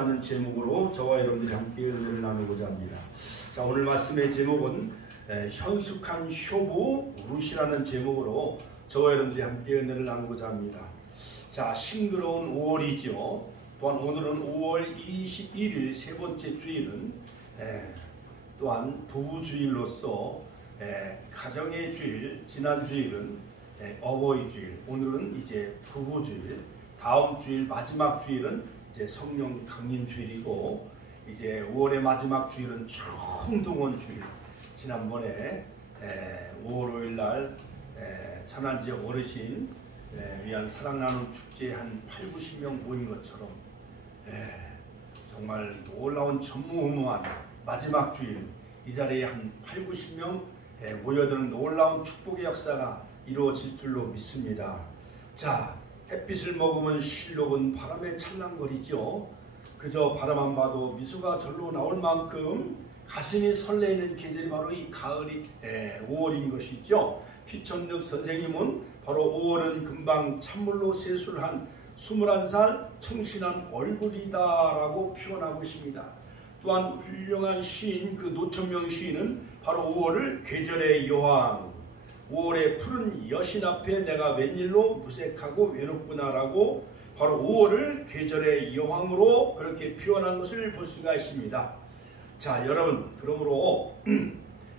하는 제목으로 저와 여러분들이 함께 은혜를 나누고자 합니다. 자, 오늘 말씀의 제목은 현숙한 효부 룻이라는 제목으로 저와 여러분들이 함께 은혜를 나누고자 합니다. 자, 싱그러운 5월이죠. 또한 오늘은 5월 21일 세 번째 주일은 또한 부부주일로서 가정의 주일, 지난 주일은 어버이 주일, 오늘은 이제 부부주일, 다음 주일 마지막 주일은 이제 성령 강림 주일이고, 이제 5월의 마지막 주일은 총동원 주일. 지난번에 5월 5일 날 천안지역 어르신 위한 사랑 나눔 축제에 한 80~90명 모인 것처럼 정말 놀라운 전무후무한 마지막 주일, 이 자리에 한 80~90명 모여드는 놀라운 축복의 역사가 이루어질 줄로 믿습니다. 자, 햇빛을 머금은 실록은 바람에 찰랑거리죠. 그저 바라만 봐도 미소가 절로 나올 만큼 가슴이 설레는 계절이 바로 이 가을이 5월인 것이죠. 피천득 선생님은 바로 5월은 금방 찬물로 세수한 21살 청신한 얼굴이다라고 표현하고 있습니다. 또한 훌륭한 시인 그 노천명 시인은 바로 5월을 계절의 여왕, 5월의 푸른 여신 앞에 내가 웬일로 무색하고 외롭구나라고 바로 5월을 계절의 여왕으로 그렇게 표현한 것을 볼 수가 있습니다. 자, 여러분, 그러므로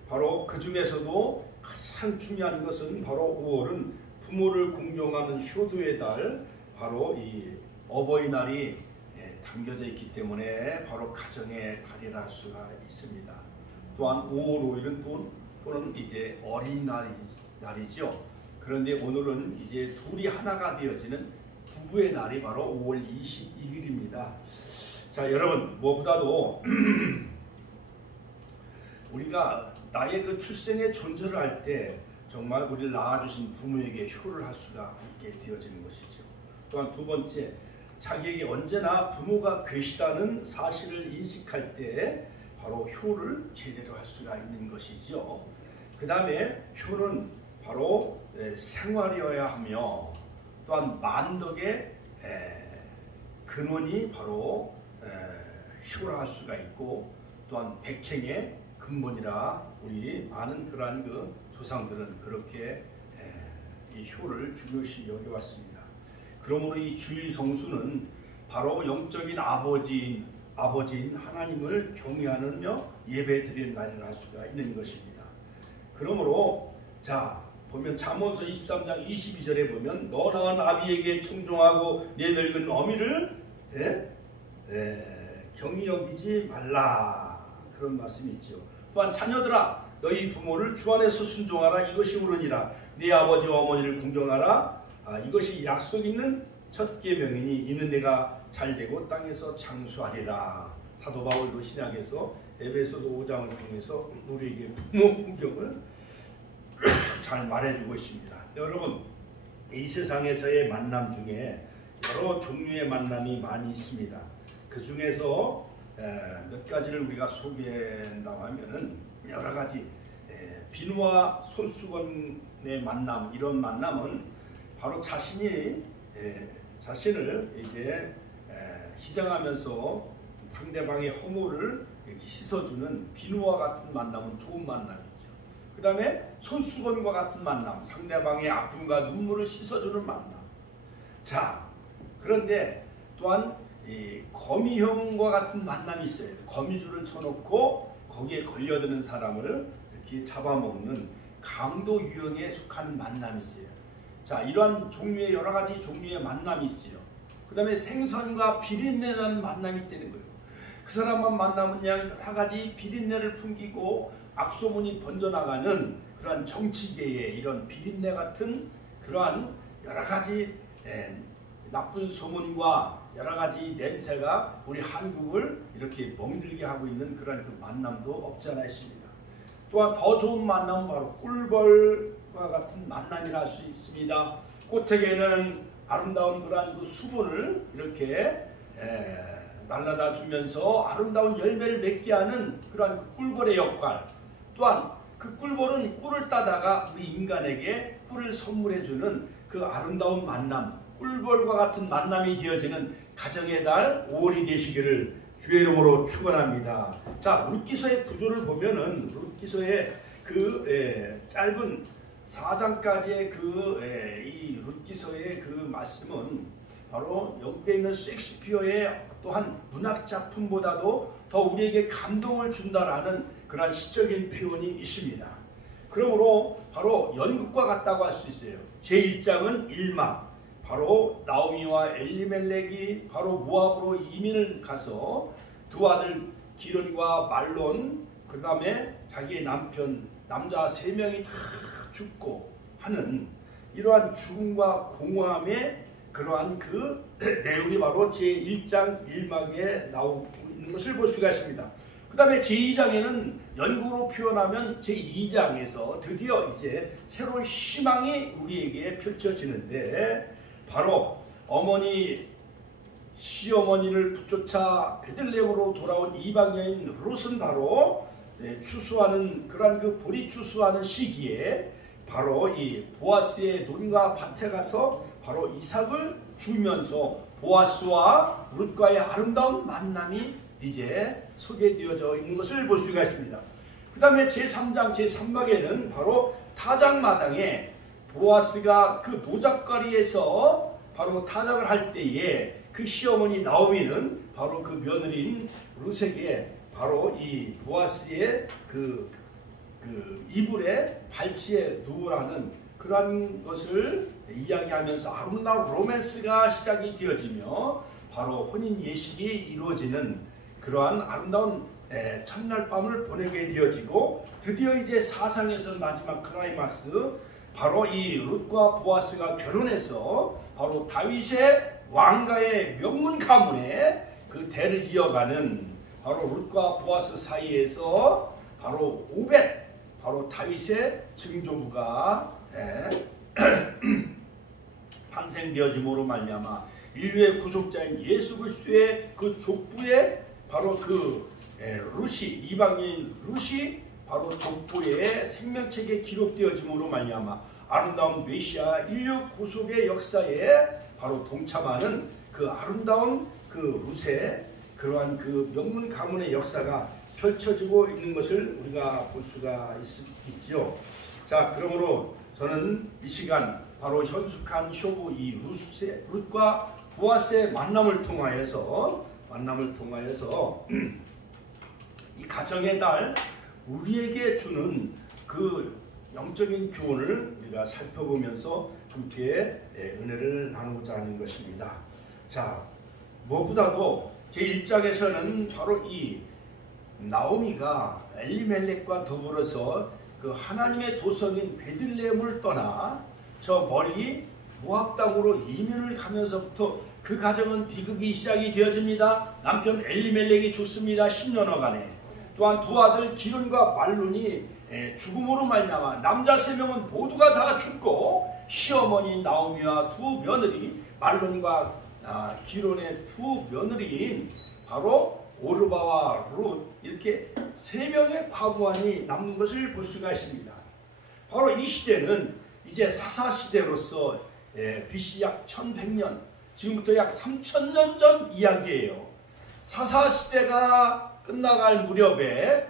바로 그 중에서도 가장 중요한 것은 바로 5월은 부모를 공경하는 효도의 달, 바로 이 어버이날이 담겨져 있기 때문에 바로 가정의 달이라 할 수가 있습니다. 또한 5월 5일은 또는 이제 어린날이죠. 그런데 오늘은 이제 둘이 하나가 되어지는 부부의 날이 바로 5월 21일입니다. 자, 여러분, 무엇보다도 우리가 나의 그 출생의 존재를 할 때 정말 우리를 낳아주신 부모에게 효를 할 수가 있게 되어지는 것이죠. 또한 두 번째, 자기에게 언제나 부모가 계시다는 사실을 인식할 때 바로 효를 제대로 할 수가 있는 것이죠. 그 다음에 효는 바로 생활이어야 하며, 또한 만덕의 근원이 바로 효라 할 수가 있고, 또한 백행의 근본이라 우리 많은 그러한 그 조상들은 그렇게 이 효를 중요시 여겨왔습니다. 그러므로 이 주일 성수는 바로 영적인 아버지인 하나님을 경외하며 예배드리는 날이라 할 수가 있는 것입니다. 그러므로 자, 보면 잠언서 23장 22절에 보면 너 낳은 아비에게 청종하고 내 늙은 어미를 경히 여기지 말라, 그런 말씀이 있죠. 또한 자녀들아 너희 부모를 주 안에서 순종하라, 이것이 옳으니라. 네 아버지와 어머니를 궁경하라, 이것이 약속 있는 첫 계명이니 이는 내가 잘되고 땅에서 장수하리라. 사도 바울도 신약에서 에베소서 5장을 통해서 우리에게 부모 궁경을 잘 말해주고 있습니다. 여러분, 이 세상에서의 만남 중에 여러 종류의 만남이 많이 있습니다. 그 중에서 몇 가지를 우리가 소개한다고 하면은 여러 가지 비누와 손수건의 만남, 이런 만남은 바로 자신을 이제 희생하면서 상대방의 허물을 이렇게 씻어주는 비누와 같은 만남은 좋은 만남이죠. 그 다음에 손수건과 같은 만남, 상대방의 아픔과 눈물을 씻어주는 만남. 자, 그런데 또한 이 거미형과 같은 만남이 있어요. 거미줄을 쳐놓고 거기에 걸려드는 사람을 이렇게 잡아먹는 강도 유형에 속한 만남이 있어요. 자, 이러한 종류의 여러 가지 종류의 만남이 있어요. 그 다음에 생선과 비린내라는 만남이 있다는 거예요. 그 사람만 만나면 그냥 여러 가지 비린내를 풍기고 악소문이 번져나가는 그러한 정치계의 이런 비린내 같은 그러한 여러 가지 나쁜 소문과 여러 가지 냄새가 우리 한국을 이렇게 멍들게 하고 있는 그러한 그 만남도 없지 않아 있습니다. 또한 더 좋은 만남은 바로 꿀벌과 같은 만남이라 할 수 있습니다. 꽃에게는 아름다운 그러한 그 수분을 이렇게 날라다 주면서 아름다운 열매를 맺게 하는 그러한 그 꿀벌의 역할, 또한 그 꿀벌은 꿀을 따다가 우리 인간에게 꿀을 선물해주는 그 아름다운 만남, 꿀벌과 같은 만남이 되어지는 가정의 달 5월이 되시기를 주의 이름으로 축원합니다. 자, 룻기서의 구조를 보면은 룻기서의 짧은 4장까지의 이 룻기서의 그 말씀은 바로 영국에 있는 셰익스피어의 또한 문학 작품보다도 더 우리에게 감동을 준다라는 그러한 시적인 표현이 있습니다. 그러므로 바로 연극과 같다고 할 수 있어요. 제1장은 1막, 바로 나오미와 엘리멜렉이 바로 모압으로 이민을 가서 두 아들 기른과 말론, 그 다음에 자기의 남자 3명이 다 죽고 하는 이러한 죽음과 공허함의 그러한 그 내용이 바로 제1장 1막에 나오고 있는 것을 볼 수가 있습니다. 그 다음에 제2장에는 연구로 표현하면 제2장에서 드디어 이제 새로운 희망이 우리에게 펼쳐지는데, 바로 시어머니를 붙쫓아 베들레헴으로 돌아온 이방 여인 룻은 바로 추수하는 그러한 볼이 추수하는 시기에 바로 이 보아스의 논과 밭에 가서 바로 이삭을 주면서 보아스와 룻과의 아름다운 만남이 이제 소개되어져 있는 것을 볼 수가 있습니다. 그 다음에 제3장 제3막에는 바로 타작마당에 보아스가 그 노작거리에서 바로 타작을 할 때에 그 시어머니 나오미는 바로 그 며느리인 룻에게 바로 이 보아스의 그 이불에 발치에 누우라는 그러한 것을 이야기하면서 아름다운 로맨스가 시작이 되어지며 바로 혼인 예식이 이루어지는 그러한 아름다운 첫날 밤을 보내게 되어지고, 드디어 이제 사상에서 마지막 클라이막스, 바로 이 룻과 보아스가 결혼해서 바로 다윗의 왕가의 명문 가문에 그 대를 이어가는 바로 룻과 보아스 사이에서 바로 오벳, 바로 다윗의 증조부가 탄생되어짐으로 말미암아 인류의 구속자인 예수 그리스도의 그 족부에 바로 룻이, 이방인 룻이 바로 족부의 생명책에 기록되어짐으로 말미암아 아름다운 메시아 인류 구속의 역사에 바로 동참하는 그 아름다운 그 룻의 그러한 그 명문 가문의 역사가 펼쳐지고 있는 것을 우리가 볼 수가 있죠. 자, 그러므로 저는 이 시간 바로 현숙한 쇼부 이 룻과 보아스의 만남을 통하여서 이 가정의 달 우리에게 주는 그 영적인 교훈을 우리가 살펴보면서 함께 은혜를 나누고자 하는 것입니다. 자, 무엇보다도 제1장에서는 바로 이 나오미가 엘리멜렉과 더불어서 그 하나님의 도성인 베들레헴을 떠나 저 멀리 모압 땅으로 이민을 가면서부터 그 가정은 비극이 시작이 되어집니다. 남편 엘리멜렉이 죽습니다. 10년여간에. 또한 두 아들 기른과 말론이 죽음으로 말미암아 남자 3명은 모두가 다 죽고, 시어머니 나오미와 두 며느리 말론과 기론의 두 며느리인 바로 오르바와 룻, 이렇게 3명의 과부한이 남는 것을 볼 수가 있습니다. 바로 이 시대는 이제 사사시대로서 BC 약 1100년, 지금부터 약 3000년 전 이야기예요. 사사시대가 끝나갈 무렵에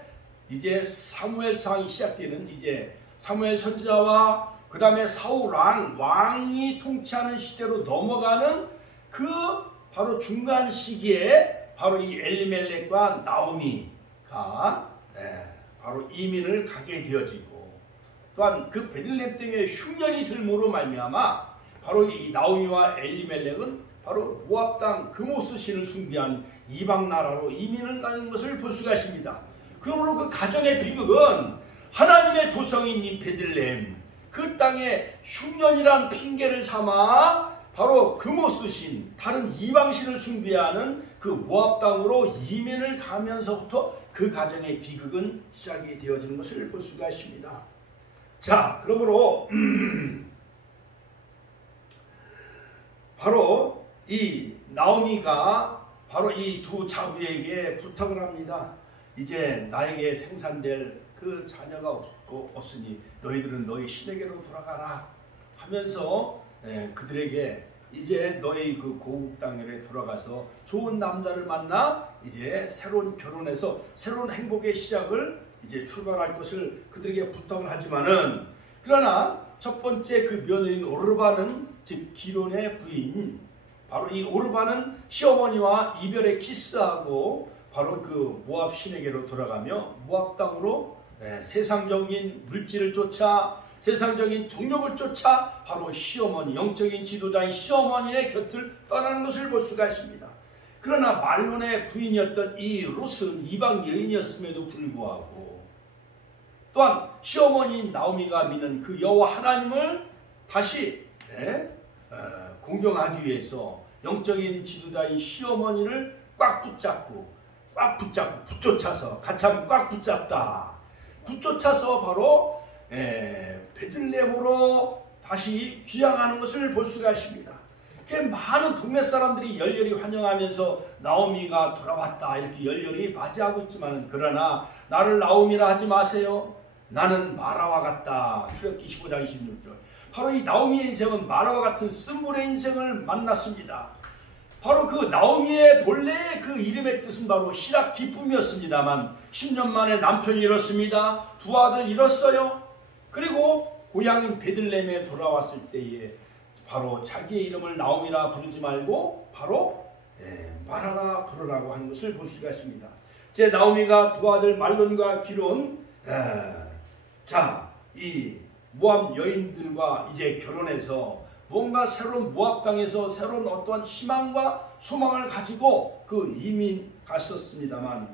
이제 사무엘상이 시작되는, 이제 사무엘 선지자와 그 다음에 사울 왕이 통치하는 시대로 넘어가는 그 바로 중간 시기에 바로 이 엘리멜렉과 나오미가 바로 이민을 가게 되어지고, 또한 그 베들레헴 땅에 흉년이 들므로 말미암아 바로 이 나오미와 엘리멜렉은 바로 모압 땅 그모스 신을 숭배한 이방 나라로 이민을 가는 것을 볼 수가 있습니다. 그러므로 그 가정의 비극은 하나님의 도성인 이 베들레헴, 그 땅에 흉년이란 핑계를 삼아 바로 그모스 신, 다른 이방 신을 숭배하는 그 모압 땅으로 이민을 가면서부터 그 가정의 비극은 시작이 되어지는 것을 볼 수가 있습니다. 자, 그러므로 바로 이 나오미가 바로 이 두 자부에게 부탁을 합니다. 이제 나에게 생산될 그 자녀가 없으니 너희들은 너희 신에게로 돌아가라 하면서 그들에게 이제 너희 그 고국 땅에 돌아가서 좋은 남자를 만나 이제 새로운 결혼해서 새로운 행복의 시작을 이제 출발할 것을 그들에게 부탁을 하지만은, 그러나 첫 번째 그 며느리인 오르바는, 즉 기론의 부인, 바로 이 오르바는 시어머니와 이별의 키스하고 바로 그 모압 신에게로 돌아가며 모압 땅으로 세상적인 물질을 쫓아, 세상적인 정욕을 쫓아 바로 시어머니, 영적인 지도자인 시어머니의 곁을 떠나는 것을 볼 수가 있습니다. 그러나 말론의 부인이었던 이 롯은 이방 여인이었음에도 불구하고 또한 시어머니 나오미가 믿는 그 여호와 하나님을 다시 공경하기 위해서 영적인 지도자인 시어머니를 꽉 붙잡고 붙쫓아서, 같이 하면 꽉 붙잡다, 붙쫓아서 바로 베들레헴으로 다시 귀향하는 것을 볼 수가 있습니다. 많은 동네 사람들이 열렬히 환영하면서 나오미가 돌아왔다 이렇게 열렬히 맞이하고 있지만, 그러나 나를 나오미라 하지 마세요. 나는 마라와 같다. 출애굽기 15장 26절. 바로 이 나오미의 인생은 마라와 같은 쓴물의 인생을 만났습니다. 바로 그 나오미의 본래의 그 이름의 뜻은 바로 희락 기쁨이었습니다만 10년 만에 남편을 잃었습니다. 두 아들 잃었어요. 그리고 고향인 베들레헴에 돌아왔을 때에 바로 자기의 이름을 나오미라 부르지 말고 바로 마라라 부르라고 하는 것을 볼 수가 있습니다. 제 나오미가 두 아들 말론과 기론, 이 모압 여인들과 이제 결혼해서 뭔가 새로운 모압 땅에서 새로운 어떠한 희망과 소망을 가지고 그 이민 갔었습니다만,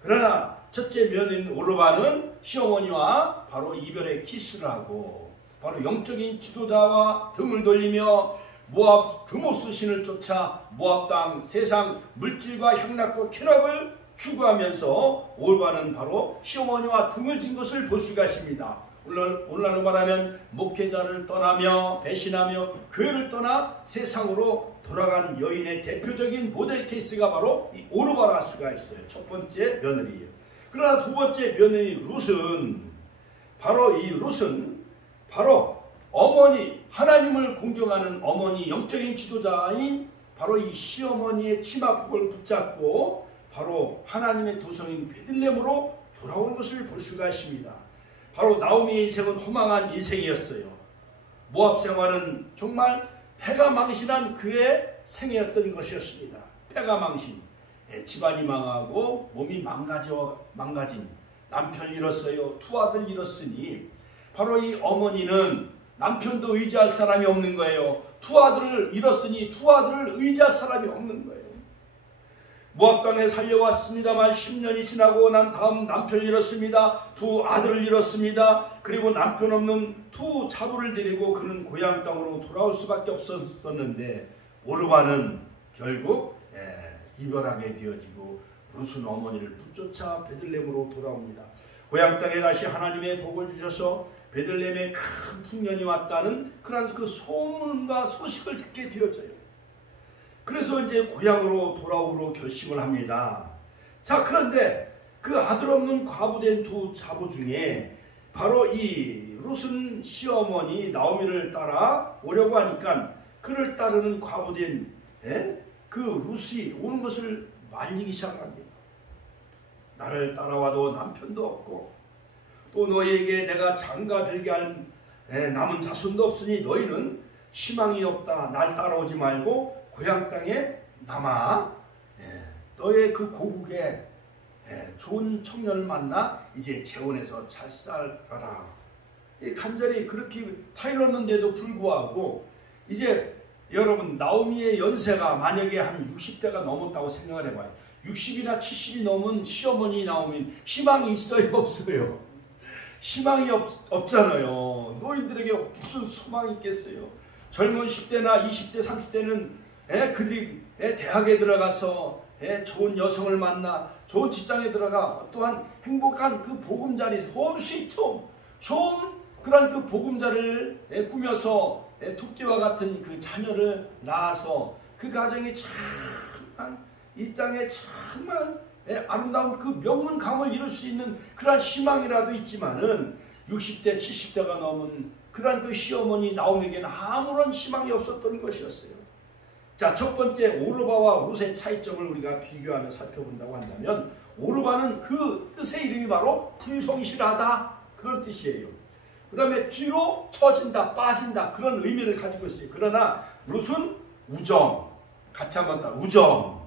그러나 첫째 며느리인 오르바는 시어머니와 바로 이별의 키스를 하고 바로 영적인 지도자와 등을 돌리며 모압 금오스 신을 쫓아 모압 땅 세상 물질과 향락과 쾌락을 추구하면서 오르바는 바로 시어머니와 등을 진 것을 볼 수가 있습니다. 오늘날로 말하면 목회자를 떠나며 배신하며 교회를 떠나 세상으로 돌아간 여인의 대표적인 모델 케이스가 바로 이 오르바라 할 수가 있어요. 첫 번째 며느리예요. 그러나 두 번째 며느리 룻은 바로 어머니, 하나님을 공경하는 어머니, 영적인 지도자인 바로 이 시어머니의 치마폭을 붙잡고 바로 하나님의 도성인 베들레헴으로 돌아오는 것을 볼 수가 있습니다. 바로 나오미의 인생은 허망한 인생이었어요. 모압 생활은 정말 패가망신한 그의 생애였던 것이었습니다. 패가망신, 집안이 망하고 몸이 망가진 남편을 잃었어요. 두 아들 잃었으니 바로 이 어머니는 남편도 의지할 사람이 없는 거예요. 두 아들을 잃었으니 두 아들을 의지할 사람이 없는 거예요. 모압 땅에 살려왔습니다만 10년이 지나고 난 다음 남편을 잃었습니다. 두 아들을 잃었습니다. 그리고 남편 없는 두 자부를 데리고 그는 고향 땅으로 돌아올 수밖에 없었는데, 오르바는 결국 이별하게 되어지고 룻은 어머니를 붙쫓아 베들레헴으로 돌아옵니다. 고향 땅에 다시 하나님의 복을 주셔서 베들레헴에 큰 풍년이 왔다는 그런 그 소문과 소식을 듣게 되어져요. 그래서 이제 고향으로 돌아오기로 결심을 합니다. 그런데 그 아들 없는 과부된 두 자부 중에 바로 이 룻은 시어머니 나오미를 따라 오려고 하니까 그를 따르는 과부된 그 룻이 오는 것을 말리기 시작합니다. 나를 따라와도 남편도 없고 또 너희에게 내가 장가 들게 할 남은 자손도 없으니 너희는 희망이 없다. 날 따라오지 말고 고향 땅에 남아 너의 그 고국에 좋은 청년을 만나 이제 재혼해서 잘 살아라. 간절히 그렇게 타일렀는데도 불구하고 이제 여러분 나오미의 연세가 만약에 한 60대가 넘었다고 생각을 해봐요. 60이나 70이 넘은 시어머니 나오면 희망이 있어요, 없어요? 희망이 없잖아요. 노인들에게 무슨 소망이 있겠어요? 젊은 10대나 20대, 30대는 그들이 대학에 들어가서 좋은 여성을 만나 좋은 직장에 들어가 또한 행복한 그 보금자리, 홈 스위트 홈, 좋은 그런 그 보금자리를 꾸며서 토끼와 같은 그 자녀를 낳아서 그 가정이 정말 이 땅에 정말 아름다운 그 명문강을 이룰 수 있는 그런 희망이라도 있지만은 60대, 70대가 넘은 그런 그 시어머니 나오미에게는 아무런 희망이 없었던 것이었어요. 자, 첫 번째 오르바와 룻의 차이점을 우리가 비교하며 살펴본다고 한다면, 오르바는 그 뜻의 이름이 바로 불성실하다, 그런 뜻이에요. 그 다음에 뒤로 처진다, 빠진다, 그런 의미를 가지고 있어요. 그러나 룻은 우정, 같이 한번 다 우정,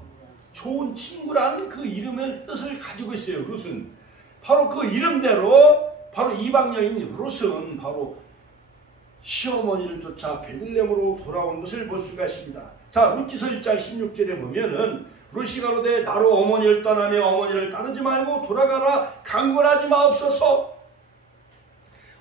좋은 친구라는 그 이름의 뜻을 가지고 있어요. 룻은 바로 그 이름대로 바로 이방 여인 룻은 바로 시어머니를 쫓아 베들레헴으로 돌아온 것을 볼 수가 있습니다. 자, 룻기서 1장 16절에 보면은 룻이 가로되 나로 어머니를 떠나며 어머니를 따르지 말고 돌아가라, 강권하지 마옵소서.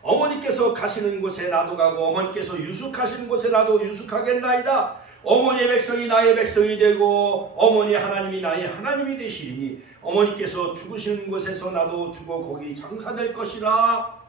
어머니께서 가시는 곳에 나도 가고 어머니께서 유숙하시는 곳에 나도 유숙하겠나이다. 어머니의 백성이 나의 백성이 되고 어머니 하나님이 나의 하나님이 되시리니 어머니께서 죽으시는 곳에서 나도 죽어 거기 장사될 것이라.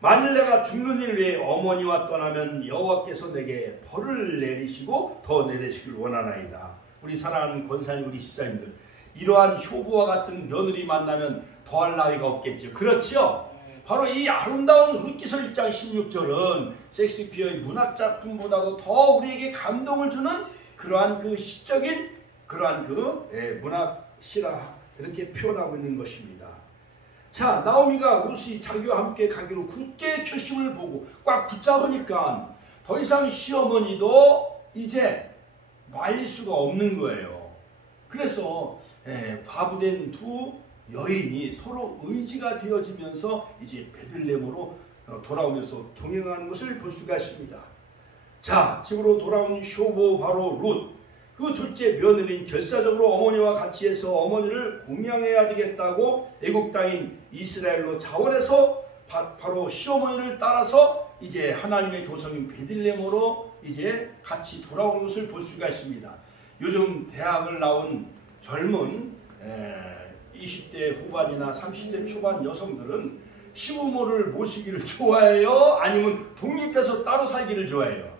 만일 내가 죽는 일 외에 어머니와 떠나면 여호와께서 내게 벌을 내리시고 더 내리시길 원하나이다. 우리 사랑하는 권사님, 우리 집사님들, 이러한 효부와 같은 며느리 만나면 더할 나위가 없겠죠. 그렇죠? 바로 이 아름다운 룻기서 1장 16절은 섹스피어의 문학작품보다도 더 우리에게 감동을 주는 그러한 그 시적인 그러한 그 문학 실화, 이렇게 표현하고 있는 것입니다. 자, 나오미가 룻이 자기와 함께 가기로 굳게 결심을 보고 꽉 붙잡으니까 더 이상 시어머니도 이제 말릴 수가 없는 거예요. 그래서 과부된 두 여인이 서로 의지가 되어지면서 이제 베들레헴으로 돌아오면서 동행하는 것을 볼 수가 있습니다. 자, 집으로 돌아온 쇼보 바로 룻, 그 둘째 며느리는 결사적으로 어머니와 같이 해서 어머니를 공양해야 되겠다고 애국 땅인 이스라엘로 자원해서 바로 시어머니를 따라서 이제 하나님의 도성인 베들레헴으로 이제 같이 돌아오는 것을 볼 수가 있습니다. 요즘 대학을 나온 젊은 20대 후반이나 30대 초반 여성들은 시부모를 모시기를 좋아해요? 아니면 독립해서 따로 살기를 좋아해요?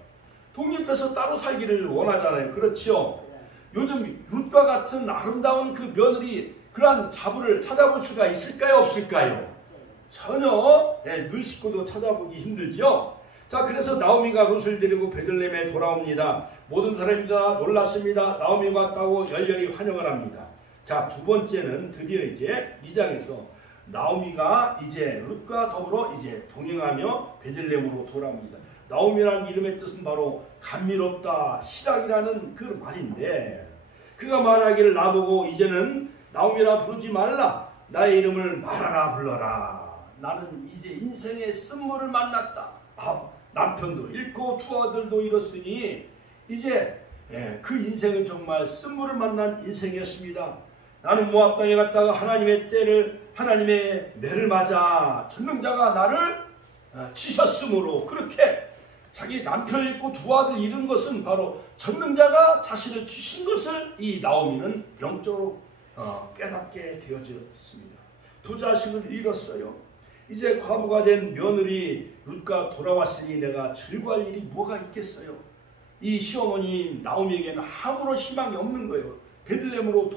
독립해서 따로 살기를 원하잖아요. 그렇죠? 요즘 룻과 같은 아름다운 그 며느리, 그러한 자부를 찾아볼 수가 있을까요? 없을까요? 전혀 늘 식구도 찾아보기 힘들죠. 자, 그래서 나오미가 룻을 데리고 베들레헴에 돌아옵니다. 모든 사람이 다 놀랐습니다. 나오미가 왔다고 열렬히 환영을 합니다. 자, 두 번째는 드디어 이제 2장에서 나오미가 이제 룻과 더불어 이제 동행하며 베들레헴으로 돌아옵니다. 나오미라는 이름의 뜻은 바로 감미롭다, 희락이라는 그 말인데, 그가 말하기를 나보고 이제는 나오미라 부르지 말라, 나의 이름을 말하라 불러라. 나는 이제 인생의 쓴물을 만났다. 남편도 잃고 두 아들도 잃었으니 이제 그 인생은 정말 쓴물을 만난 인생이었습니다. 나는 모압 땅에 갔다가 하나님의 매를 맞아 전능자가 나를 치셨으므로, 그렇게 자기 남편을 잃고 두 아들 잃은 것은 바로 전능자가 자신을 치신 것을 이 나오미는 영적으로 깨닫게 되어졌습니다. 두 자식을 잃었어요. 이제 과부가 된 며느리 룻과 돌아왔으니 내가 즐거워할 일이 뭐가 있겠어요. 이 시어머니 나오미에게는 아무런 희망이 없는 거예요. 베들레헴으로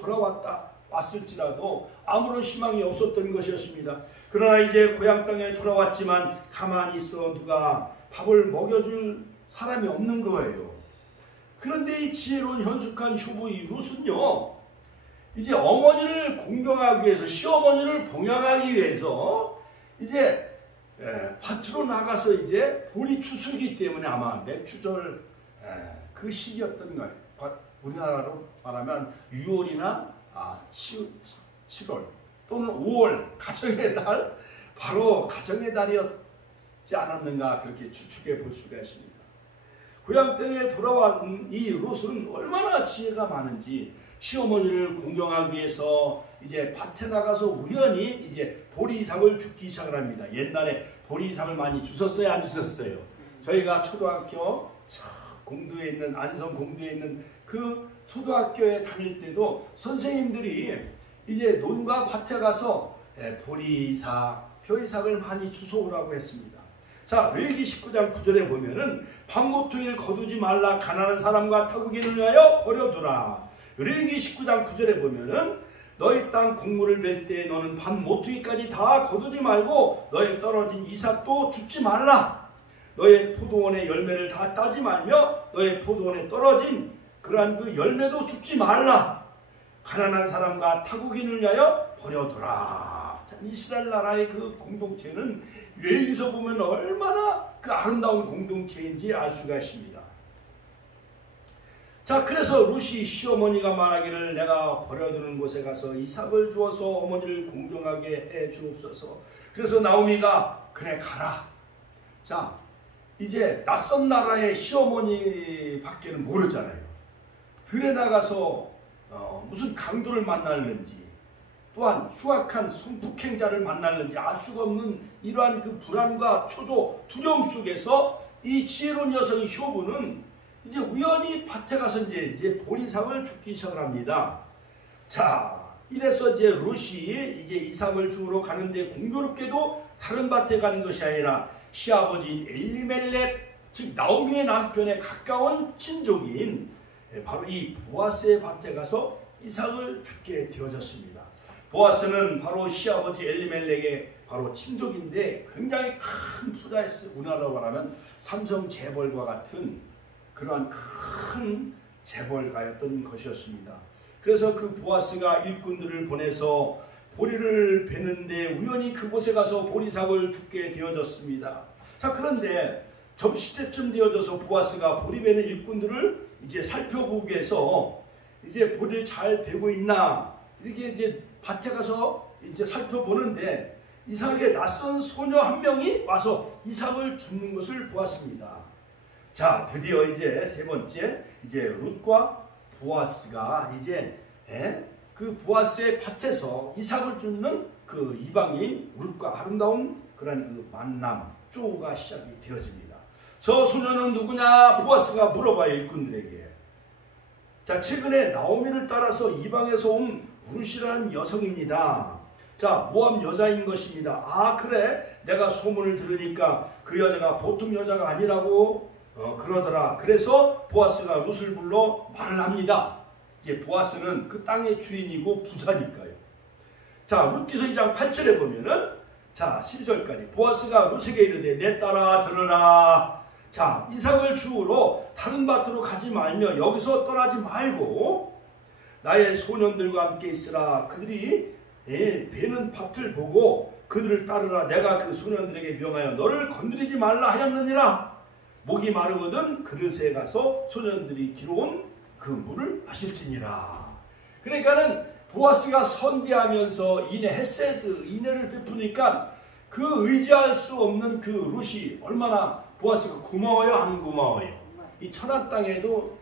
왔을지라도 아무런 희망이 없었던 것이었습니다. 그러나 이제 고향 땅에 돌아왔지만 가만히 있어 누가 밥을 먹여줄 사람이 없는 거예요. 그런데 이 지혜로운 현숙한 효부 이 룻은요, 이제 어머니를 공경하기 위해서, 시어머니를 봉양하기 위해서 이제 밭으로 나가서 이제 보리 추수기 때문에 아마 맥추절 그 시기였던 거예요. 우리나라로 말하면 6월이나 7월 또는 5월, 가정의 달, 바로 가정의 달이었지 않았는가, 그렇게 추측해 볼 수가 있습니다. 고향 땅에 돌아온 이 룻은 얼마나 지혜가 많은지 시어머니를 공경하기 위해서 이제 밭에 나가서 우연히 이제 보리상을 줍기 시작을 합니다. 옛날에 보리상을 많이 주셨어요, 안 주셨어요? 저희가 초등학교 공도에 있는, 안성 공도에 있는 그 초등학교에 다닐 때도 선생님들이 이제 논과 밭에 가서 보리사, 벼이삭을 많이 주워오라고 했습니다. 자, 레위기 19장 9절에 보면은 밤모퉁이를 거두지 말라, 가난한 사람과 타국인을 위하여 버려두라. 레위기 19장 9절에 보면은 너희 땅 곡물을 멜 때 너는 밤모퉁이까지 다 거두지 말고 너의 떨어진 이삭도 줍지 말라. 너의 포도원의 열매를 다 따지 말며 너의 포도원에 떨어진 그러한 그 열매도 줍지 말라. 가난한 사람과 타국인을 위하여 버려두라. 참, 이스라엘 나라의 그 공동체는 여기서 보면 얼마나 그 아름다운 공동체인지 알 수가 있습니다. 자, 그래서 룻이 시어머니가 말하기를 내가 버려두는 곳에 가서 이삭을 주어서 어머니를 공경하게 해 주옵소서. 그래서 나오미가 그래 가라. 자, 이제 낯선 나라의 시어머니 밖에는 모르잖아요. 들에 나가서 무슨 강도를 만날는지 또한 흉악한 성폭행자를 만날는지 알 수가 없는 이러한 그 불안과 초조 두려움 속에서 이 지혜로운 여성이 효부는 이제 우연히 밭에 가서 이제 보리삭을 줍기 시작을 합니다. 자, 이래서 이제 룻이 이제 이삭을 주우러 가는데 공교롭게도 다른 밭에 간 것이 아니라 시아버지인 엘리멜렉, 즉 나오미의 남편에 가까운 친족인 바로 이 보아스의 밭에 가서 이삭을 줍게 되어졌습니다. 보아스는 바로 시아버지 엘리멜렉의 바로 친족인데 굉장히 큰 부자였어요. 우리나라로 말하면 삼성 재벌과 같은 그러한 큰 재벌가였던 것이었습니다. 그래서 그 보아스가 일꾼들을 보내서 보리를 베는데 우연히 그곳에 가서 보리삭을 줍게 되어졌습니다. 자, 그런데 점심때쯤 되어져서 보아스가 보리 베는 일꾼들을 이제 살펴보기 위해서 이제 보리를 잘 베고 있나 이렇게 이제 밭에 가서 이제 살펴보는데 이상하게 낯선 소녀 한 명이 와서 이삭을 줍는 것을 보았습니다. 자, 드디어 이제 세 번째 이제 룻과 보아스가 이제 그 보아스의 밭에서 이삭을 줍는 그 이방인 룻과 아름다운 그런 그 만남 쪼우가 시작이 되어집니다. 저 소녀는 누구냐? 보아스가 물어봐요, 일꾼들에게. 자, 최근에 나오미를 따라서 이방에서 온 룻이라는 여성입니다. 자, 모압 여자인 것입니다. 아, 그래? 내가 소문을 들으니까 그 여자가 보통 여자가 아니라고 그러더라. 그래서 보아스가 룻을 불러 말을 합니다. 이제 보아스는 그 땅의 주인이고 부자니까요. 자, 룻기서 2장 8절에 보면은 자, 12절까지 보아스가 룻에게 이르되 내 딸아 들으라. 자, 이삭을 주우러 다른 밭으로 가지 말며 여기서 떠나지 말고 나의 소년들과 함께 있으라. 그들이 베는 밭을 보고 그들을 따르라. 내가 그 소년들에게 명하여 너를 건드리지 말라 하였느니라. 목이 마르거든 그릇에 가서 소년들이 기러온 그 물을 마실지니라. 그러니까는 보아스가 선대하면서 인해 헤세드 인해를 베푸니까 그 의지할 수 없는 그 룻이 얼마나 보아스가 고마워요, 안 고마워요? 이 천한 땅에도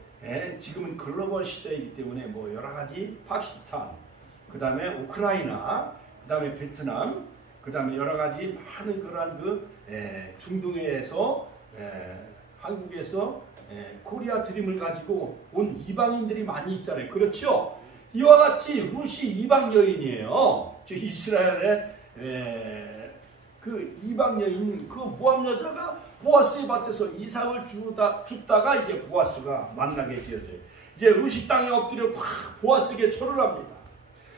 지금은 글로벌 시대이기 때문에 뭐 여러 가지 파키스탄, 그 다음에 우크라이나, 그 다음에 베트남, 그 다음에 여러 가지 많은 그러한 그 중동에서 한국에서 코리아 드림을 가지고 온 이방인들이 많이 있잖아요. 그렇죠? 이와 같이 룻이 이방 여인이에요. 저 이스라엘의 그 이방 여인, 그 모압 여자가 보아스의 밭에서 이삭을 줍다가 이제 보아스가 만나게 되어져요. 이제 룻이 땅에 엎드려 막 보아스에게 절을 합니다.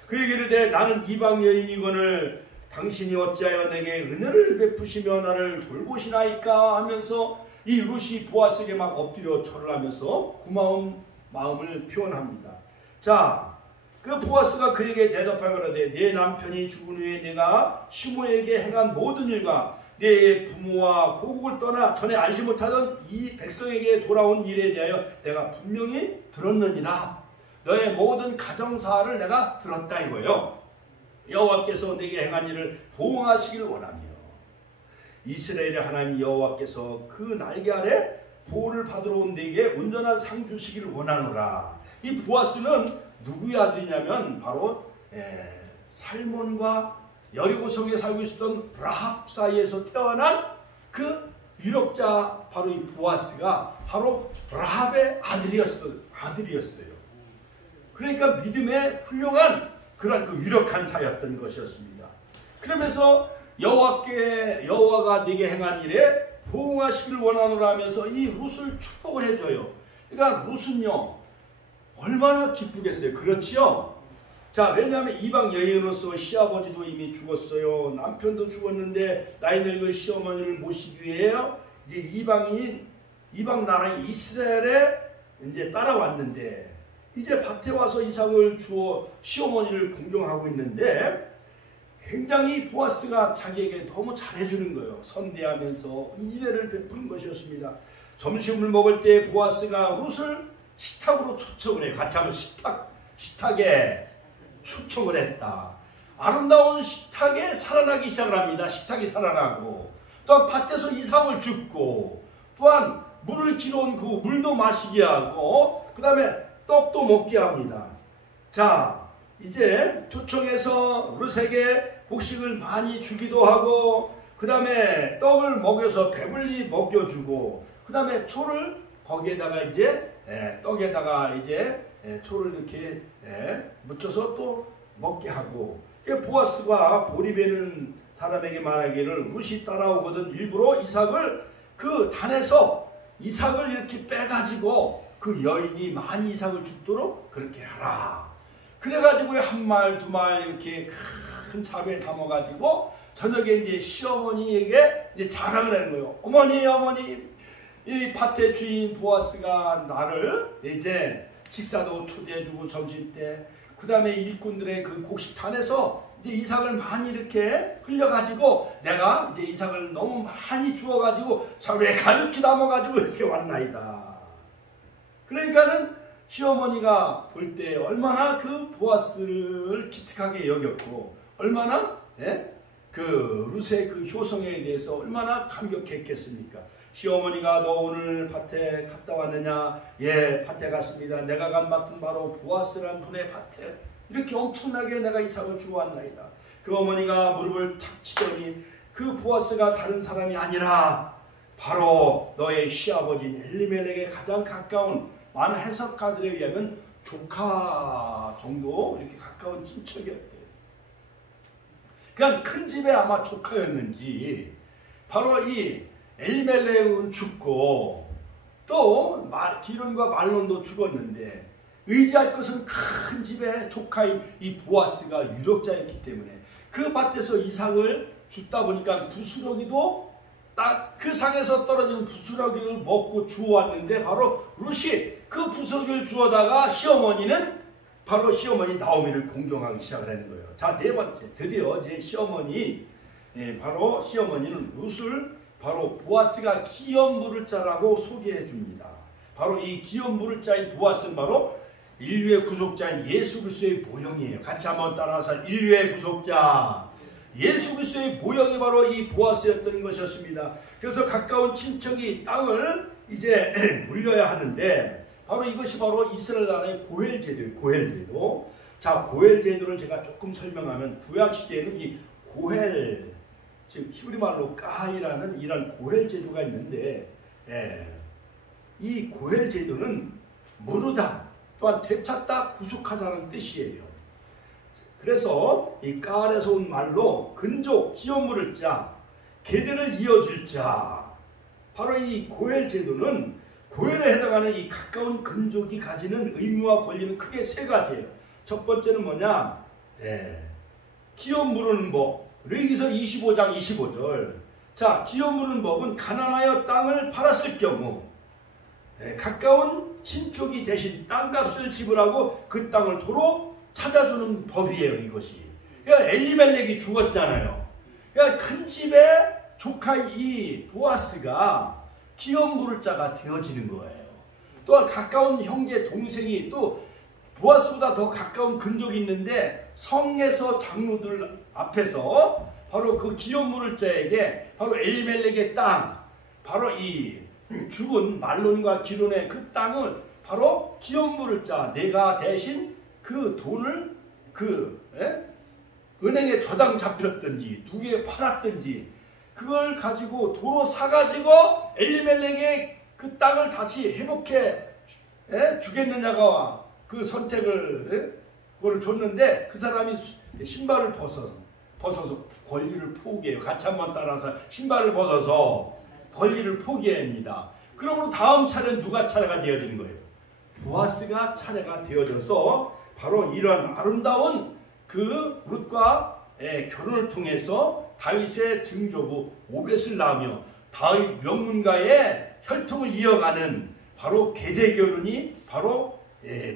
그에게 이르되 나는 이방 여인이거늘 당신이 어찌하여 내게 은혜를 베푸시며 나를 돌보시나이까 하면서 이 룻이 보아스에게 막 엎드려 절을 하면서 고마운 마음을 표현합니다. 자, 그 보아스가 그에게 대답하여 그러되 내 남편이 죽은 후에 내가 시므에게 행한 모든 일과 내 부모와 고국을 떠나 전에 알지 못하던 이 백성에게 돌아온 일에 대하여 내가 분명히 들었느니라. 너의 모든 가정사를 내가 들었다 이거예요. 여호와께서 내게 행한 일을 보응하시길 원하며 이스라엘의 하나님 여호와께서 그 날개 아래 보호를 받으러 온 내게 온전한 상 주시기를 원하노라. 이 보아스는 누구의 아들이냐면 바로 살몬과 여리고성에 살고 있었던 라합 사이에서 태어난 그 유력자 바로 이 보아스가 바로 라합의 아들이었어요. 그러니까 믿음의 훌륭한 그런 그 유력한 자였던 것이었습니다. 그러면서 여호와가 네게 행한 일에 보응하시기를 원하노라 하면서 이 룻을 축복을 해줘요. 그러니까 룻은요 얼마나 기쁘겠어요. 그렇지요? 자, 왜냐하면 이방 여인으로서 시아버지도 이미 죽었어요. 남편도 죽었는데 나이 늙은 시어머니를 모시기 위해 이제 이방 나라인 이스라엘의 이제 따라왔는데 이제 밭에 와서 이삭을 주어 시어머니를 공경하고 있는데 굉장히 보아스가 자기에게 너무 잘해주는 거예요. 선대하면서 인애를 베푸는 것이었습니다. 점심을 먹을 때 보아스가 룻을 식탁으로 초청을 해요. 같이 한번 식탁에 초청을 했다. 아름다운 식탁에 살아나기 시작을 합니다. 식탁이 살아나고 또한 밭에서 이삭을 줍고 또한 물을 길어온 그 물도 마시게 하고 그 다음에 떡도 먹게 합니다. 자, 이제 초청해서 룻에게 곡식을 많이 주기도 하고 그 다음에 떡을 먹여서 배불리 먹여주고 그 다음에 초를 거기에다가 이제 떡에다가 이제 초를 이렇게 묻혀서 또 먹게 하고 보아스가 보리베는 사람에게 말하기를 룻이 따라오거든 일부러 이삭을 그 단에서 이삭을 이렇게 빼가지고 그 여인이 많이 이삭을 줍도록 그렇게 하라. 그래가지고 한 말 두 말 이렇게 큰 자루에 담아가지고 저녁에 이제 시어머니에게 이제 자랑을 하는 거예요. 어머니 이 밭의 주인 보아스가 나를 이제 식사도 초대해주고 점심 때 그 다음에 일꾼들의 그 곡식단에서 이제 이삭을 많이 이렇게 흘려가지고 내가 이제 이삭을 너무 많이 주어가지고 자루에 가득히 담아가지고 이렇게 왔나이다. 그러니까는 시어머니가 볼 때 얼마나 그 보아스를 기특하게 여겼고 얼마나 그 룻의 그 효성에 대해서 얼마나 감격했겠습니까? 시어머니가 너 오늘 밭에 갔다 왔느냐? 예, 밭에 갔습니다. 내가 간 밭은 바로 보아스란 분의 밭에 이렇게 엄청나게 내가 이삭을 주고 왔나이다. 그 어머니가 무릎을 탁 치더니 그 보아스가 다른 사람이 아니라 바로 너의 시아버지인 엘리멜렉의 가장 가까운 많은 해석가들에 의하면 조카 정도 이렇게 가까운 친척이었대요. 그냥 큰 집에 아마 조카였는지 바로 이 엘리멜렉은 죽고 또 기론과 말론도 죽었는데 의지할 것은 큰 집의 조카인 이 보아스가 유력자였기 때문에 그 밭에서 이삭을 줍다 보니까 부스러기도 딱 그 상에서 떨어지는 부스러기를 먹고 주워왔는데 바로 룻이 그 부스러기를 주워다가 바로 시어머니 나오미를 공경하기 시작을 하는 거예요. 자, 네 번째 드디어 제 시어머니 바로 시어머니는 룻을 바로 보아스가 기업 물을 자라고 소개해 줍니다. 바로 이 기업 물을 자인 보아스는 바로 인류의 구속자인 예수 그리스도의 모형이에요. 같이 한번 따라서 인류의 구속자 예수 그리스도의 모형이 바로 이 보아스였던 것이었습니다. 그래서 가까운 친척이 땅을 이제 물려야 하는데 바로 이것이 바로 이스라엘 나라의 고헬제도예요. 고헬제도. 자, 고헬제도를 제가 조금 설명하면 구약시대에는 이 고헬 즉 히브리 말로 까이라는 이런 고헬제도가 있는데 이 고헬제도는 무르다 또한 되찾다 구속하다는 뜻이에요. 그래서 이 까알에서 온 말로 근족 기업 물을 자 계대를 이어줄 자 바로 이 고헬제도는 고헬에 해당하는 이 가까운 근족이 가지는 의무와 권리는 크게 세 가지예요. 첫 번째는 뭐냐? 기업 물으는 법. 레위기서 25장 25절. 자, 기업 물은 법은 가난하여 땅을 팔았을 경우 가까운 친족이 대신 땅값을 지불하고 그 땅을 도로 찾아주는 법이에요. 이것이. 그러니까 엘리멜렉이 죽었잖아요. 그러니까 큰 집의 조카 이 보아스가 기업 물을 자가 되어지는 거예요. 또한 가까운 형제 동생이 또 보아스보다 더 가까운 근족이 있는데 성에서 장로들 앞에서 바로 그 기업 물을 자에게 바로 엘리멜렉의 땅 바로 이 죽은 말론과 기론의 그 땅을 바로 기업 물을 자 내가 대신 그 돈을 은행에 저당 잡혔든지 두 개 팔았든지 그걸 가지고 도로 사가지고 엘리멜렉의 그 땅을 다시 회복해 주겠느냐가 그 선택을 그걸 줬는데 그 사람이 신발을 벗어서 권리를 포기해요. 같이 한번 따라서 신발을 벗어서 권리를 포기합니다. 그러므로 다음 차례는 누가 차례가 되어지는 거예요? 보아스가 차례가 되어져서 바로 이런 아름다운 그 룻과 결혼을 통해서 다윗의 증조부 오벳을 낳으며 다윗 명문가의 혈통을 이어가는 바로 계대 결혼이 바로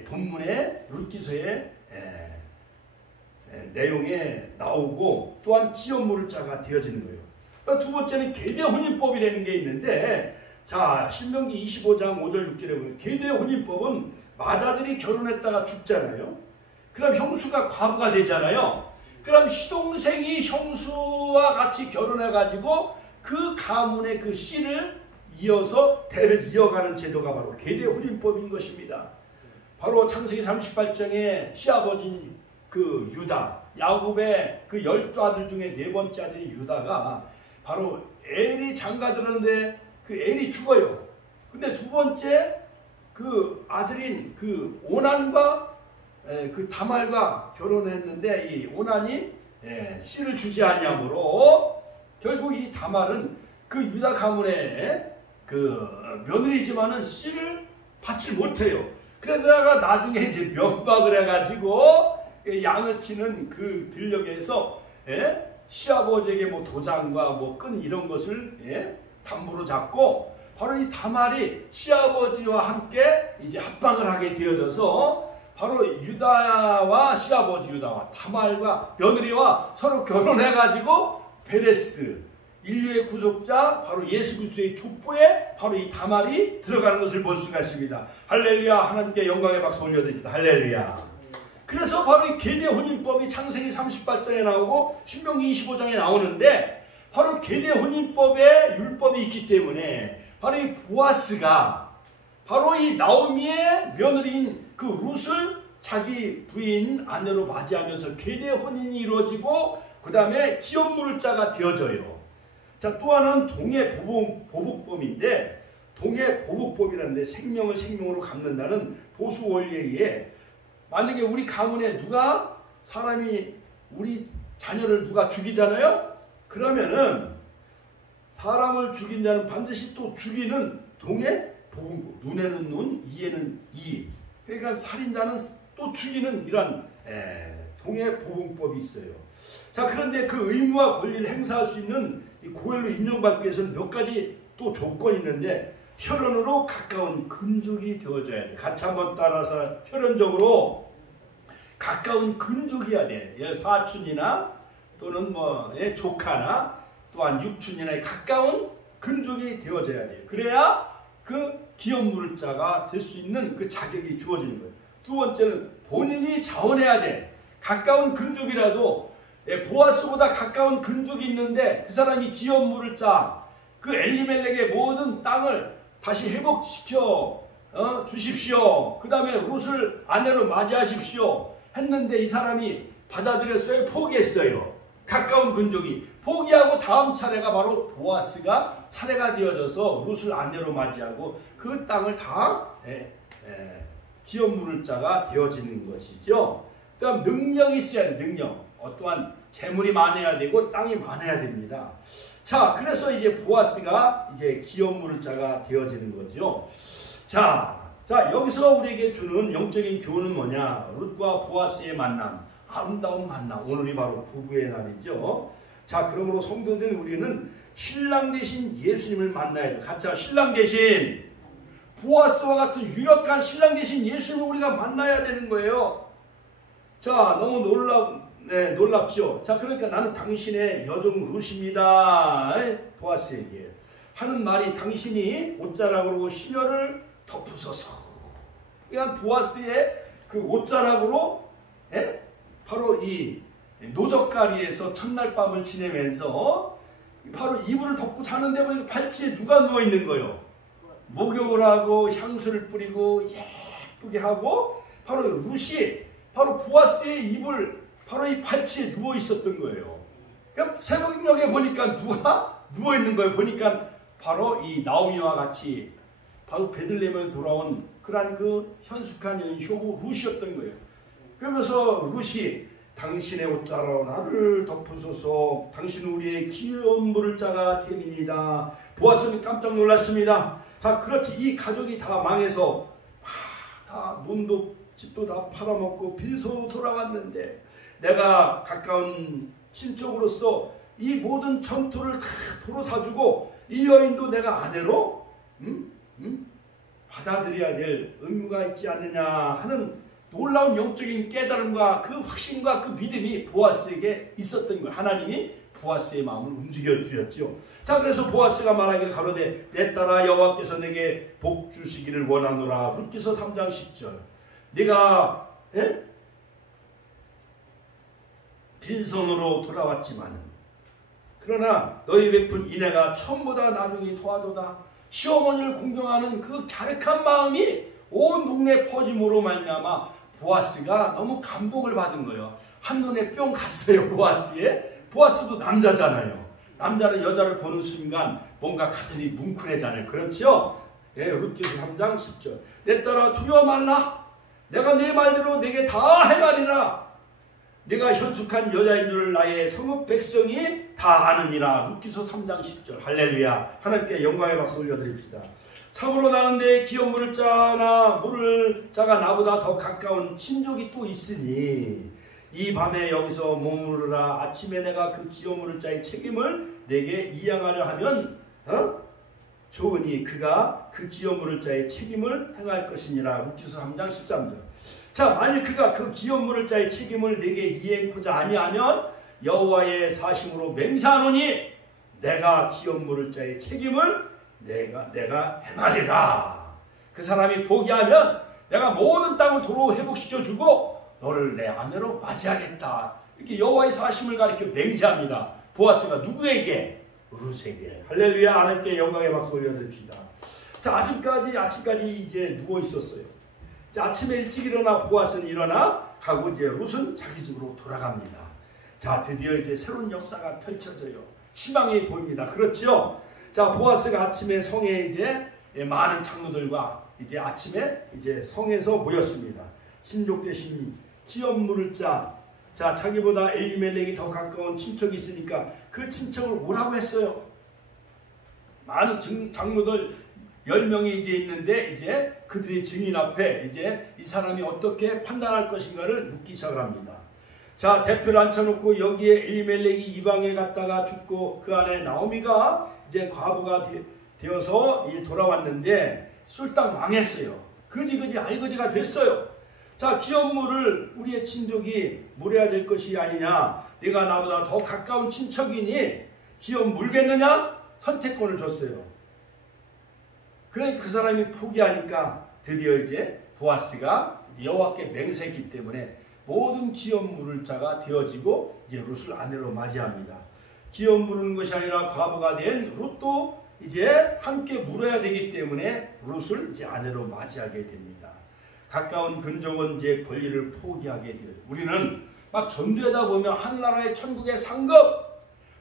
본문의 룻기서의 내용에 나오고 또한 기업물자가 되어지는 거예요. 그러니까 두 번째는 계대 혼인법이라는 게 있는데, 자, 신명기 25장 5절 6절에 보면 계대 혼인법은 맏아들이 결혼했다가 죽잖아요. 그럼 형수가 과부가 되잖아요. 그럼 시동생이 형수와 같이 결혼해가지고 그 가문의 그 씨를 이어서 대를 이어가는 제도가 바로 계대 혼인법인 것입니다. 바로 창세기 38장의 시아버지인 그 유다, 야곱의 그 12아들 중에 네 번째 아들이 유다가 바로 엘이 장가들었는데 그 엘이 죽어요. 근데 두 번째 그 아들인 그 오난과 그 다말과 결혼했는데 이 오난이 씨를 주지 아니하므로 결국 이 다말은 그 유다 가문의 그 며느리지만은 씨를 받지 못해요. 그러다가 나중에 이제 면박을 해가지고 양을 치는 그 들녘에서 시아버지에게 뭐 도장과 뭐 끈 이런 것을 담보로 잡고 바로 이 다말이 시아버지와 함께 이제 합방을 하게 되어져서 바로 유다와 시아버지 유다와 다말과 며느리와 서로 결혼해가지고 베레스 인류의 구속자 바로 예수 그리스도의 족보에 바로 이 다말이 들어가는 것을 볼 수가 있습니다. 할렐루야. 하나님께 영광의 박수 올려드립니다. 할렐루야. 그래서 바로 이 계대 혼인법이 창세기 38장에 나오고 신명기 25장에 나오는데 바로 계대 혼인법에 율법이 있기 때문에 바로 이 보아스가 바로 이 나오미의 며느리인 그 룻을 자기 부인 아내로 맞이하면서 계대 혼인이 이루어지고 그 다음에 기업물자가 되어져요. 자, 또 하나는 동해보복법인데, 동해보복법이라는데 생명을 생명으로 갚는다는 보수 원리에 의해 만약에 우리 가문에 누가 사람이 우리 자녀를 누가 죽이잖아요. 그러면은 사람을 죽인 자는 반드시 또 죽이는 동해보복법. 눈에는 눈, 이에는 이. 그러니까 살인자는 또 죽이는 이런 동해보복법이 있어요. 자, 그런데 그 의무와 권리를 행사할 수 있는 이 고혈로 인정받기 위해서는 몇 가지 또 조건이 있는데, 혈연으로 가까운 근족이 되어져야 돼. 같이 한번 따라서 혈연적으로 가까운 근족이어야 돼. 사촌이나 또는 뭐 조카나 또한 육촌이나 가까운 근족이 되어져야 돼. 그래야 그 기업물자가 될 수 있는 그 자격이 주어지는 거예요. 두 번째는 본인이 자원해야 돼. 가까운 근족이라도 보아스보다 가까운 근족이 있는데 그 사람이 기업물자 그 엘리멜렉의 모든 땅을 다시 회복시켜 주십시오. 그 다음에 룻을 아내로 맞이하십시오 했는데 이 사람이 받아들였어요? 포기했어요? 가까운 근족이 포기하고 다음 차례가 바로 보아스가 차례가 되어져서 룻을 아내로 맞이하고 그 땅을 다 기업물자가 되어지는 것이죠. 그 다음 능력이 있어야 돼. 능력. 어떠한 재물이 많아야 되고 땅이 많아야 됩니다. 자, 그래서 이제 보아스가 이제 기업물자가 되어지는 거죠. 자, 여기서 우리에게 주는 영적인 교훈은 뭐냐? 룻과 보아스의 만남, 아름다운 만남. 오늘이 바로 부부의 날이죠. 자, 그러므로 성도된 우리는 신랑 대신 예수님을 만나야 돼. 같이 신랑 대신 보아스와 같은 유력한 신랑 대신 예수님을 우리가 만나야 되는 거예요. 자, 너무 놀랍죠? 자, 그러니까 나는 당신의 여종 룻입니다. 보아스에게 하는 말이 당신이 옷자락으로 시녀를 덮으소서. 그러니까 보아스의 그 옷자락으로 바로 이 노적가리에서 첫날 밤을 지내면서 바로 이불을 덮고 자는데 보니까 발치에 누가 누워있는 거예요? 목욕을 하고 향수를 뿌리고 예쁘게 하고 바로 룻이 바로 보아스의 이불 바로 이 발치에 누워 있었던 거예요. 그러니까 새벽녘에 보니까 누가 누워 있는 거예요. 보니까 바로 이 나오미와 같이 바로 베들레헴에 돌아온 그러한 그 현숙한 여인 효부 룻이었던 거예요. 그러면서 룻이 당신의 옷자로 나를 덮으소서. 당신은 우리의 기업물자가 됩니다. 보았으니 깜짝 놀랐습니다. 자, 그렇지. 이 가족이 다 망해서 다 논도 집도 다 팔아먹고 빈손으로 돌아왔는데 내가 가까운 친척으로서 이 모든 전토를 다 도로 사주고 이 여인도 내가 아내로 받아들여야 될 의무가 있지 않느냐 하는 놀라운 영적인 깨달음과 그 확신과 그 믿음이 보아스에게 있었던 거예요. 하나님이 보아스의 마음을 움직여 주셨죠. 자, 그래서 보아스가 말하기를 가로되 내 딸아 여호와께서 내게 복 주시기를 원하노라. 룻기서 3장 10절. 네가 빈손으로 돌아왔지만 그러나 너희 베푼 인애가 처음보다 나중에 더하도다. 시어머니를 공경하는 그 갸륵한 마음이 온 동네에 퍼짐으로 말미암아 보아스가 너무 감동을 받은 거예요. 한눈에 뿅 갔어요. 보아스도 남자잖아요. 남자는 여자를 보는 순간 뭔가 가슴이 뭉클해잖아요. 그렇죠? 예, 룻기서 3장 10절. 내 딸아 두려워 말라. 내가 네 말대로 내게 다 해말이라. 네가 현숙한 여자인 줄 나의 성읍 백성이 다 아느니라. 룻기서 3장 10절. 할렐루야. 하나님께 영광의 박수 올려드립시다. 참으로 나는 내 기업 물을 자나 물을 자가 나보다 더 가까운 친족이 또 있으니 이 밤에 여기서 머무르라. 아침에 내가 그 기업 물을 자의 책임을 내게 이양하려 하면 좋으니 그가 그 기업 물을 자의 책임을 행할 것이니라. 룻기서 3장 13절. 자, 만일 그가 그 기업 물을 자의 책임을 내게 이행하고자 아니하면 여호와의 사심으로 맹세하노니 내가 기업 물을 자의 책임을 내가 행하리라. 그 사람이 포기하면 내가 모든 땅을 도로 회복시켜주고 너를 내 아내로 맞이하겠다. 이렇게 여호와의 사심을 가리켜 맹세합니다. 보아스가 누구에게? 룻에게. 할렐루야. 하나님께 영광의 박수 올려드립시다. 자, 아침까지 이제 누워 있었어요. 자, 아침에 일찍 일어나 보아스는 일어나 가고 이제 룻은 자기 집으로 돌아갑니다. 자, 드디어 이제 새로운 역사가 펼쳐져요. 희망이 보입니다. 그렇죠? 자, 보아스가 아침에 성에 이제 많은 장로들과 이제 아침에 이제 성에서 모였습니다. 신족 대신 기업 물을 자, 자기보다 엘리멜렉이 더 가까운 친척이 있으니까 그 친척을 오라고 했어요. 많은 장로들 10명이 이제 있는데 이제 그들이 증인 앞에 이제 이 사람이 어떻게 판단할 것인가를 묻기 시작합니다. 자, 대표를 앉혀놓고 여기에 엘리멜렉이 이방에 갔다가 죽고 그 안에 나오미가 이제 과부가 되어서 돌아왔는데 쏠딱 망했어요. 그지 알거지가 됐어요. 자, 기업물을 우리의 친족이 물어야 될 것이 아니냐. 네가 나보다 더 가까운 친척이니 기업 물겠느냐? 선택권을 줬어요. 그러니까 그 사람이 포기하니까 드디어 이제 보아스가 여호와께 맹세했기 때문에 모든 기업 물을 자가 되어지고 이제 룻을 아내로 맞이합니다. 기업 물은 것이 아니라 과부가 된 룻도 이제 함께 물어야 되기 때문에 룻을 이제 아내로 맞이하게 됩니다. 가까운 근족은 이제 권리를 포기하게 돼요. 우리는 막 전도하다 보면 하늘나라의 천국의 상급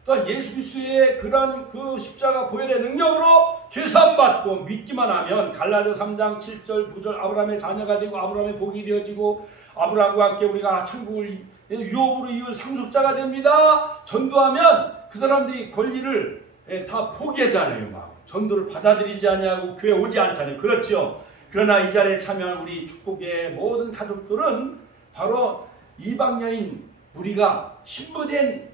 또한 예수 그리스도의 그런 그 십자가 보혈의 능력으로 죄사함받고 믿기만 하면 갈라디아 3장 7절 9절 아브라함의 자녀가 되고 아브라함의 복이 되어지고 아브라함과 함께 우리가 천국을 유업으로 이을 상속자가 됩니다. 전도하면 그 사람들이 권리를 다 포기하잖아요. 막 전도를 받아들이지 않냐고 교회 오지 않잖아요. 그렇죠. 그러나 이 자리에 참여한 우리 축복의 모든 가족들은 바로 이방여인 우리가 신부된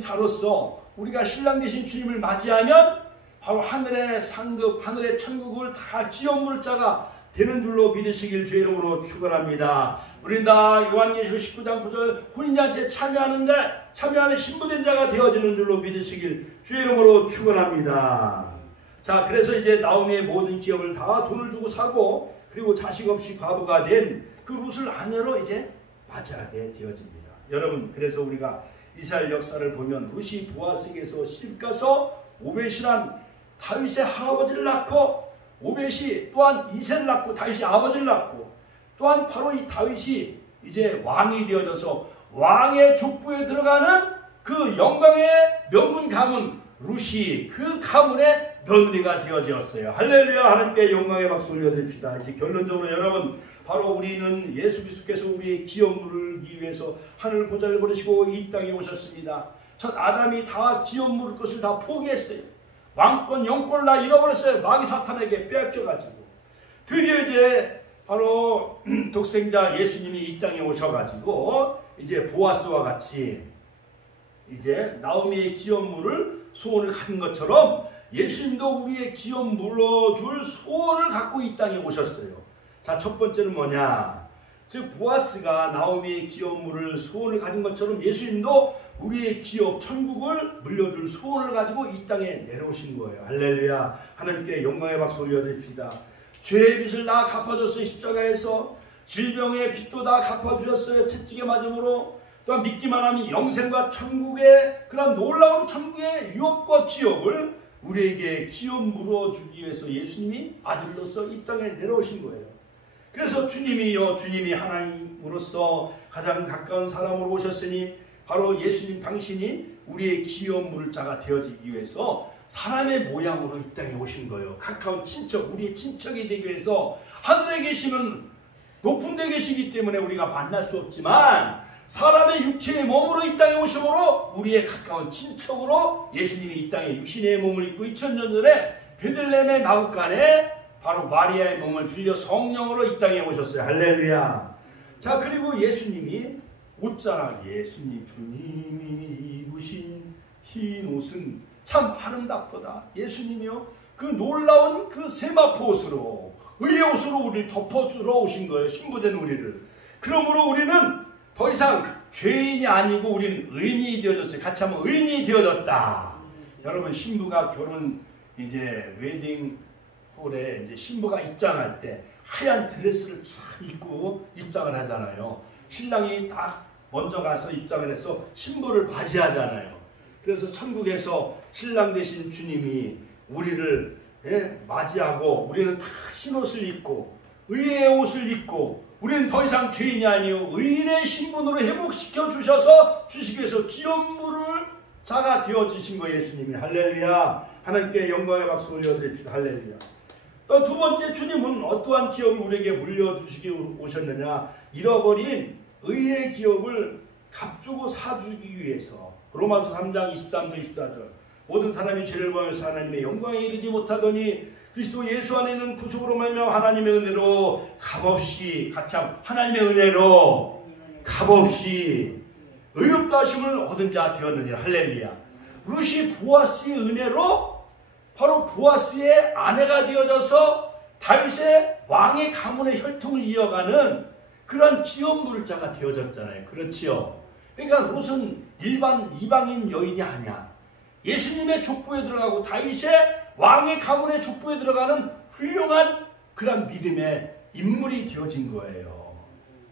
자로서 우리가 신랑 되신 주님을 맞이하면 바로 하늘의 상급, 하늘의 천국을 다 기업 물을 자가 되는 줄로 믿으시길 주의 이름으로 축원합니다. 우리는 다 요한계시록 19장 9절 혼인잔치에 참여하는 신부된 자가 되어지는 줄로 믿으시길 주의 이름으로 축원합니다. 자, 그래서 이제 나오미의 모든 기업을 다 돈을 주고 사고 그리고 자식 없이 과부가 된 그 룻을 아내로 이제 맞이하게 되어집니다. 여러분, 그래서 우리가 이스라엘 역사를 보면 룻이 보아스에게서 시집가서 오벳이란 다윗의 할아버지를 낳고 오벳이 또한 이새를 낳고 다윗이 아버지를 낳고 또한 바로 이 다윗이 이제 왕이 되어져서 왕의 족보에 들어가는 그 영광의 명문 가문 룻이 그 가문의 며느리가 되어졌어요. 할렐루야. 하나님께 영광의 박수 올려드립시다. 이제 결론적으로 여러분, 바로 우리는 예수 그리스도께서 우리의 기업물을 위해서 하늘 보좌를 버리시고 이 땅에 오셨습니다. 첫 아담이 다 기업 물을 것을 다 포기했어요. 왕권, 영권을 다 잃어버렸어요. 마귀 사탄에게 빼앗겨가지고. 드디어 이제 바로 독생자 예수님이 이 땅에 오셔가지고 이제 보아스와 같이 이제 나오미의 기업 물을 소원을 가진 것처럼 예수님도 우리의 기업 물어줄 소원을 갖고 이 땅에 오셨어요. 자, 첫 번째는 뭐냐? 즉 보아스가 나오미의 기업 물을 소원을 가진 것처럼 예수님도 우리의 기업 천국을 물려줄 소원을 가지고 이 땅에 내려오신 거예요. 할렐루야. 하나님께 영광의 박수 올려드립시다. 죄의 빚을 다 갚아줬어요. 십자가에서. 질병의 빚도 다 갚아주셨어요. 채찍에 맞음으로. 또한 믿기만 하면 영생과 천국의 그런 놀라운 천국의 유업과 기업을 우리에게 기업 물어주기 위해서 예수님이 아들로서 이 땅에 내려오신 거예요. 그래서 주님이 하나님으로서 가장 가까운 사람으로 오셨으니 바로 예수님 당신이 우리의 기업 물을 자가 되어지기 위해서 사람의 모양으로 이 땅에 오신 거예요. 가까운 친척, 우리의 친척이 되기 위해서 하늘에 계시는 높은 데 계시기 때문에 우리가 만날 수 없지만 사람의 육체의 몸으로 이 땅에 오심으로 우리의 가까운 친척으로 예수님이 이 땅에 육신의 몸을 입고 2000년 전에 베들레헴의 마구간에 바로 마리아의 몸을 빌려 성령으로 이 땅에 오셨어요. 할렐루야. 자, 그리고 예수님이 옷자락, 예수님 주님이 입으신 흰 옷은 참 아름답도다. 예수님이요, 그 놀라운 그 세마포 옷으로, 의의 옷으로 우리를 덮어주러 오신 거예요. 신부된 우리를. 그러므로 우리는 더 이상 죄인이 아니고 우리는 의인이 되어졌어요. 같이 하면 의인이 되어졌다. 여러분, 신부가 결혼 이제 웨딩 홀에 이제 신부가 입장할 때 하얀 드레스를 쫙 입고 입장을 하잖아요. 신랑이 딱 먼저 가서 입장을 해서 신부를 맞이하잖아요. 그래서 천국에서 신랑 되신 주님이 우리를 맞이하고 우리는 다 흰옷을 입고 의의 옷을 입고 우리는 더 이상 죄인이 아니요 의인의 신분으로 회복시켜 주시기 위해서 기업물을 자가 되어지신 거예요. 예수님이. 할렐루야. 하나님께 영광의 박수 올려드립시다. 할렐루야. 또 두 번째, 주님은 어떠한 기업을 우리에게 물려주시기 오셨느냐? 잃어버린 의의 기업을 값주고 사주기 위해서. 로마서 3장 23절 24절 모든 사람이 죄를 범해서 하나님의 영광에 이르지 못하더니 그리스도 예수 안에는 구속으로 말미암아 하나님의 은혜로 값없이, 가참 하나님의 은혜로 값없이 의롭다 하심을 얻은 자 되었느니라. 할렐루야. 루시 보아스의 은혜로 바로 보아스의 아내가 되어져서 다윗의 왕의 가문의 혈통을 이어가는 그런 기업물자가 되어졌잖아요. 그렇지요. 그러니까 롯은 일반 이방인 여인이 아니야. 예수님의 족보에 들어가고 다윗의 왕의 가문의 족보에 들어가는 훌륭한 그런 믿음의 인물이 되어진 거예요.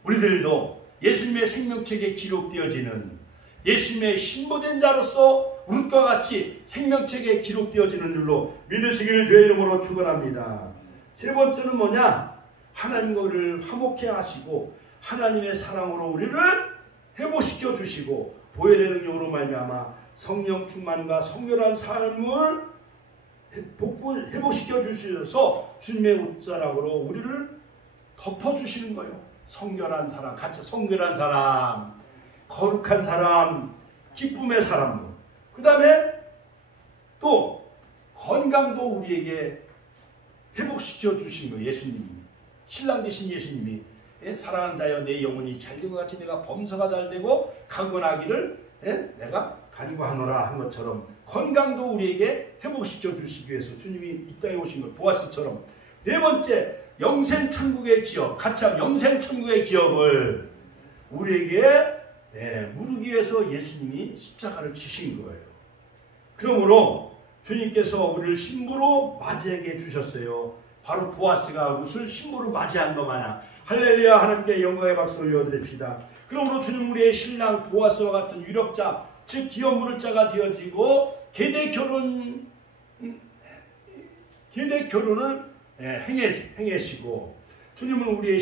우리들도 예수님의 생명책에 기록되어지는 예수님의 신부된 자로서 룻과 같이 생명책에 기록되어지는 줄로 믿으시기를 주의 이름으로 축원합니다. 세 번째는 뭐냐? 하나님을 화목해 하시고 하나님의 사랑으로 우리를 회복시켜 주시고 보혈의 능력으로 말미암아 성령 충만과 성결한 삶을 회복시켜 주셔서 주님의 옷자락으로 우리를 덮어주시는 거예요. 성결한 사람, 같이 성결한 사람, 거룩한 사람, 기쁨의 사람. 그 다음에 또 건강도 우리에게 회복시켜 주신 거예요. 예수님이. 신랑 되신 예수님이 사랑하는 자여 내 영혼이 잘된 것 같이 내가 범사가 잘되고 강건하기를 내가 간구하노라 한 것처럼 건강도 우리에게 회복시켜 주시기 위해서 주님이 이 땅에 오신 것. 보아스처럼. 네 번째, 영생천국의 기업, 같이 하면 영생천국의 기업을 우리에게 물기 위해서 예수님이 십자가를 지신 거예요. 그러므로 주님께서 우리를 신부로 맞이하게 해주셨어요. 바로 보아스가 룻을 신부로 맞이한 것 마냥. 할렐루야. 하나님께 영광의 박수 올려드립시다. 그러므로 주님 우리의 신랑 보아스와 같은 유력자, 즉 기업물을 자가 되어지고 계대 결혼을 행하시고 주님은 우리를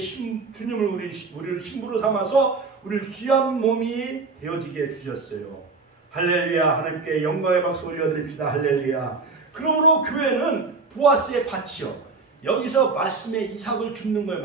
신부로 삼아서 우리를 귀한 몸이 되어지게 해주셨어요. 할렐루야. 하나님께 영광의 박수 올려드립시다. 할렐루야. 그러므로 교회는 보아스의 밭이요. 여기서 말씀의 이삭을 줍는 거예요.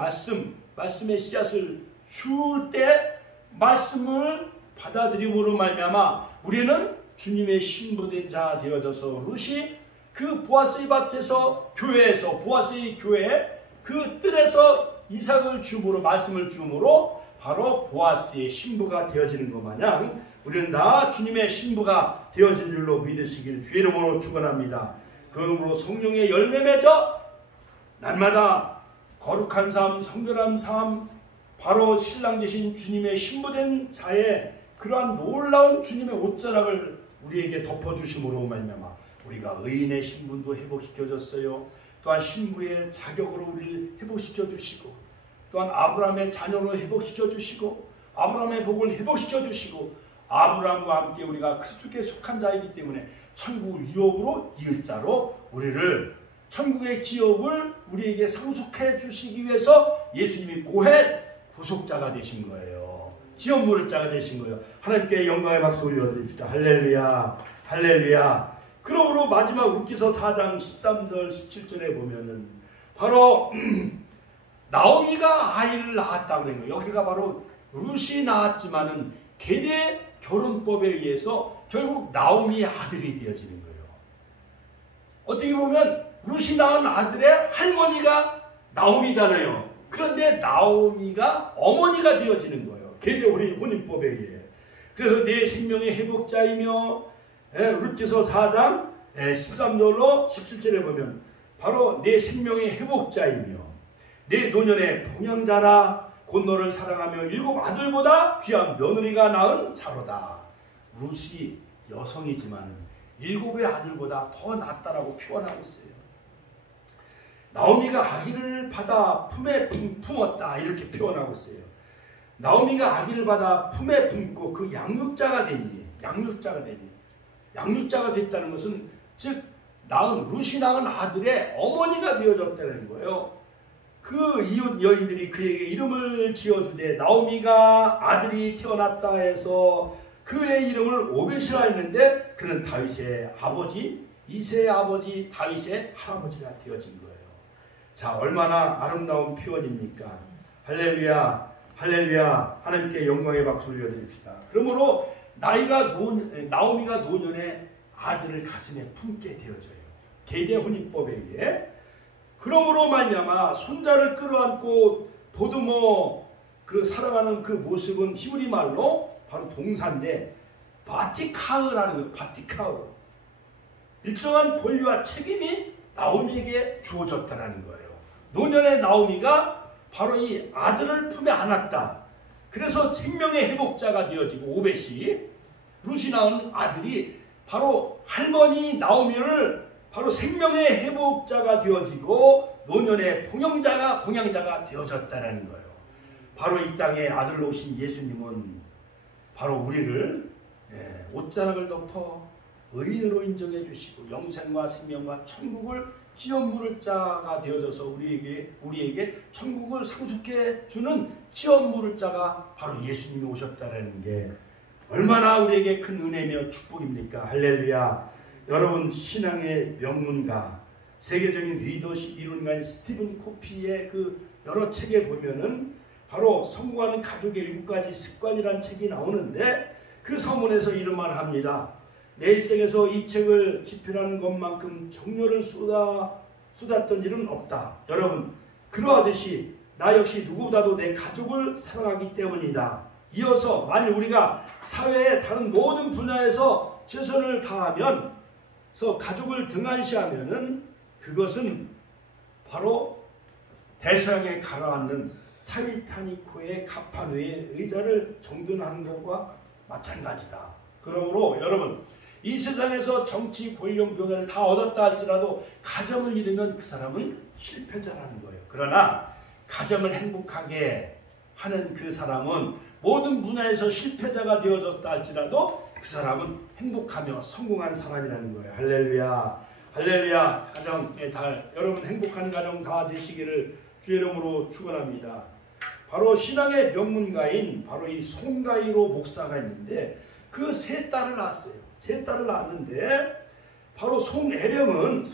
말씀의 씨앗을 줄 때 말씀을 받아들임으로 말미암아 우리는 주님의 신부된 자 되어져서 룻이 그 보아스의 밭에서 교회에서 보아스의 교회 그 뜰에서 이삭을 줌으로 말씀을 줌으로 바로 보아스의 신부가 되어지는 것 마냥 우리는 다 주님의 신부가 되어진 줄로 믿으시길 주의 이름으로 축원합니다. 그러므로 성령의 열매 맺어 날마다 거룩한 삶, 성결한 삶, 바로 신랑 되신 주님의 신부된 자의 그러한 놀라운 주님의 옷자락을 우리에게 덮어주심으로 말미암아 우리가 의인의 신분도 회복시켜줬어요. 또한 신부의 자격으로 우리를 회복시켜 주시고, 또한 아브라함의 자녀로 회복시켜 주시고, 아브라함의 복을 회복시켜 주시고, 아브라함과 함께 우리가 그리스도께 속한 자이기 때문에 천국 유업으로 이을 자로 우리를 천국의 기업을 우리에게 상속해 주시기 위해서 예수님이 고해 구속자가 되신 거예요. 지원물을 자가 되신 거예요. 하나님께 영광의 박수 올려드립시다. 할렐루야, 할렐루야. 그러므로 마지막 룻기서 4장 13절 17절에 보면은 바로 나오미가 아이를 낳았다고 그런 거예요. 여기가 바로 룻이 낳았지만은 계대 결혼법에 의해서 결국 나오미의 아들이 되어지는 거예요. 어떻게 보면 룻이 낳은 아들의 할머니가 나오미잖아요. 그런데 나오미가 어머니가 되어지는 거예요. 계대 혼인법에 의해. 그래서 내 생명의 회복자이며, 룻기서 4장 13절로 17절에 보면 바로 내 생명의 회복자이며 내 노년의 봉양자라, 곧 너를 사랑하며 7 아들보다 귀한 며느리가 낳은 자로다. 룻이 여성이지만 7의 아들보다 더 낫다라고 표현하고 있어요. 나오미가 아기를 받아 품에 품었다 이렇게 표현하고 있어요. 나오미가 아기를 받아 품에 품고 그 양육자가 되니, 양육자가 됐다는 것은 즉 룻이 낳은 아들의 어머니가 되어졌다는 거예요. 그 이웃 여인들이 그에게 이름을 지어주되 나오미가 아들이 태어났다 해서 그의 이름을 오벳이라 했는데 그는 다윗의 아버지, 이새의 아버지 다윗의 할아버지가 되어진 거예요. 자, 얼마나 아름다운 표현입니까? 할렐루야, 할렐루야. 하나님께 영광의 박수 올려드립시다. 그러므로 나오미가 노년에 아들을 가슴에 품게 되어져요. 계대 혼인법에 의해. 그러므로 말미암아 손자를 끌어안고 보듬어 살아가는 그 모습은 히브리 말로 바로 동사인데 바티카흐라는 거예요. 바티카흐. 일정한 권리와 책임이 나오미에게 주어졌다는 거예요. 노년의 나오미가 바로 이 아들을 품에 안았다. 그래서 생명의 회복자가 되어지고 오벳이 룻이 낳은 아들이 바로 할머니 나오미를 바로 생명의 회복자가 되어지고 노년의 봉양자가 되어졌다는 거예요. 바로 이 땅에 아들로 오신 예수님은 바로 우리를 옷자락을 덮어 의인으로 인정해 주시고 영생과 생명과 천국을 기업 물을 자가 되어져서 우리에게 천국을 상속해 주는 기업 물을 자가 바로 예수님이 오셨다는 게 얼마나 우리에게 큰 은혜며 축복입니까? 할렐루야. 여러분, 신앙의 명문가, 세계적인 리더십 이론가인 스티븐 코피의 그 여러 책에 보면은 바로 성공하는 가족의 7가지 습관이라는 책이 나오는데 그 서문에서 이런 말을 합니다. 내 일생에서 이 책을 집필하는 것만큼 정열을 쏟았던 일은 없다. 여러분, 그러하듯이 나 역시 누구보다도 내 가족을 사랑하기 때문이다. 이어서 만일 우리가 사회의 다른 모든 분야에서 최선을 다하면 가족을 등한시하면은 그것은 바로 대서양에 가라앉는 타이타닉호의 갑판 위에 의자를 정돈하는 것과 마찬가지다. 그러므로 여러분, 이 세상에서 정치, 권력, 명예를 다 얻었다 할지라도 가정을 잃으면 그 사람은 실패자라는 거예요. 그러나 가정을 행복하게 하는 그 사람은 모든 분야에서 실패자가 되어졌다 할지라도 그 사람은 행복하며 성공한 사람이라는 거예요. 할렐루야, 할렐루야. 가정의 달, 여러분 행복한 가정 다 되시기를 주의 이름으로 축원합니다. 바로 신앙의 명문가인 바로 이 송가이로 목사가 있는데 그 3딸을 낳았어요. 3딸을 낳았는데 바로 송혜령은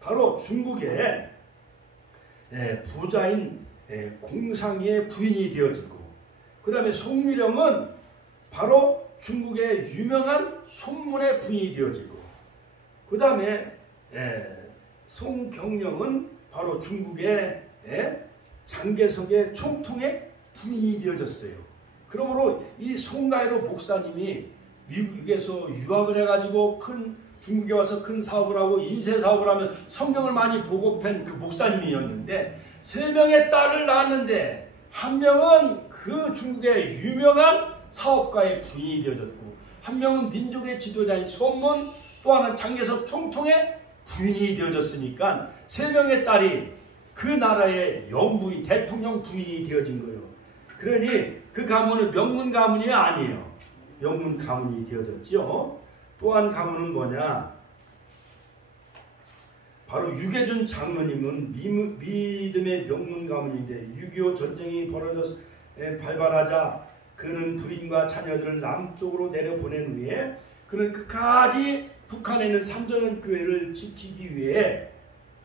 바로 중국의 부자인 공상의 부인이 되어지고, 그 다음에 송미령은 바로 중국의 유명한 손문의 부인이 되어지고, 그 다음에 송경령은 바로 중국의 장개석의 총통의 부인이 되어졌어요. 그러므로 이 송가이로 목사님이 미국에서 유학을 해가지고 큰 중국에 와서 큰 사업을 하고 인쇄 사업을 하면 성경을 많이 보고팬 그 목사님이었는데 3명의 딸을 낳았는데 한 명은 그 중국의 유명한 사업가의 부인이 되어졌고 한 명은 민족의 지도자인 손문, 또 하나는 장개석 총통의 부인이 되어졌으니까 3명의 딸이 그 나라의 영부인, 대통령 부인이 되어진 거예요. 그러니 그 가문은 명문 가문이 아니에요. 명문 가문이 되어졌죠. 또 한 가문은 뭐냐? 바로 유계준 장로님은 믿음의 명문 가문인데 6.25 전쟁이 발발하자 그는 부인과 자녀들을 남쪽으로 내려보낸 후에 그는 끝까지 북한에 있는 삼전교회를 지키기 위해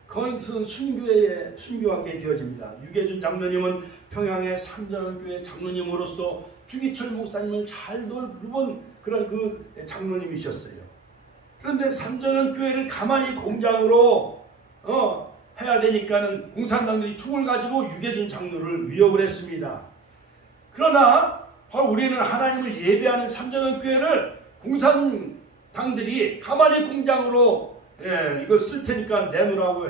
거기서 순교하게 되어집니다. 유계준 장로님은 평양의 삼전교회 장로님으로서 주기철 목사님을 잘 돌본 그런 그 장로님이셨어요. 그런데 삼전교회를 가만히 공장으로 해야 되니까는 공산당들이 총을 가지고 유계준 장로를 위협을 했습니다. 그러나 바로 우리는 하나님을 예배하는 삼전교회를 공산당들이 가만히 공장으로 이걸 쓸 테니까 내놓으라고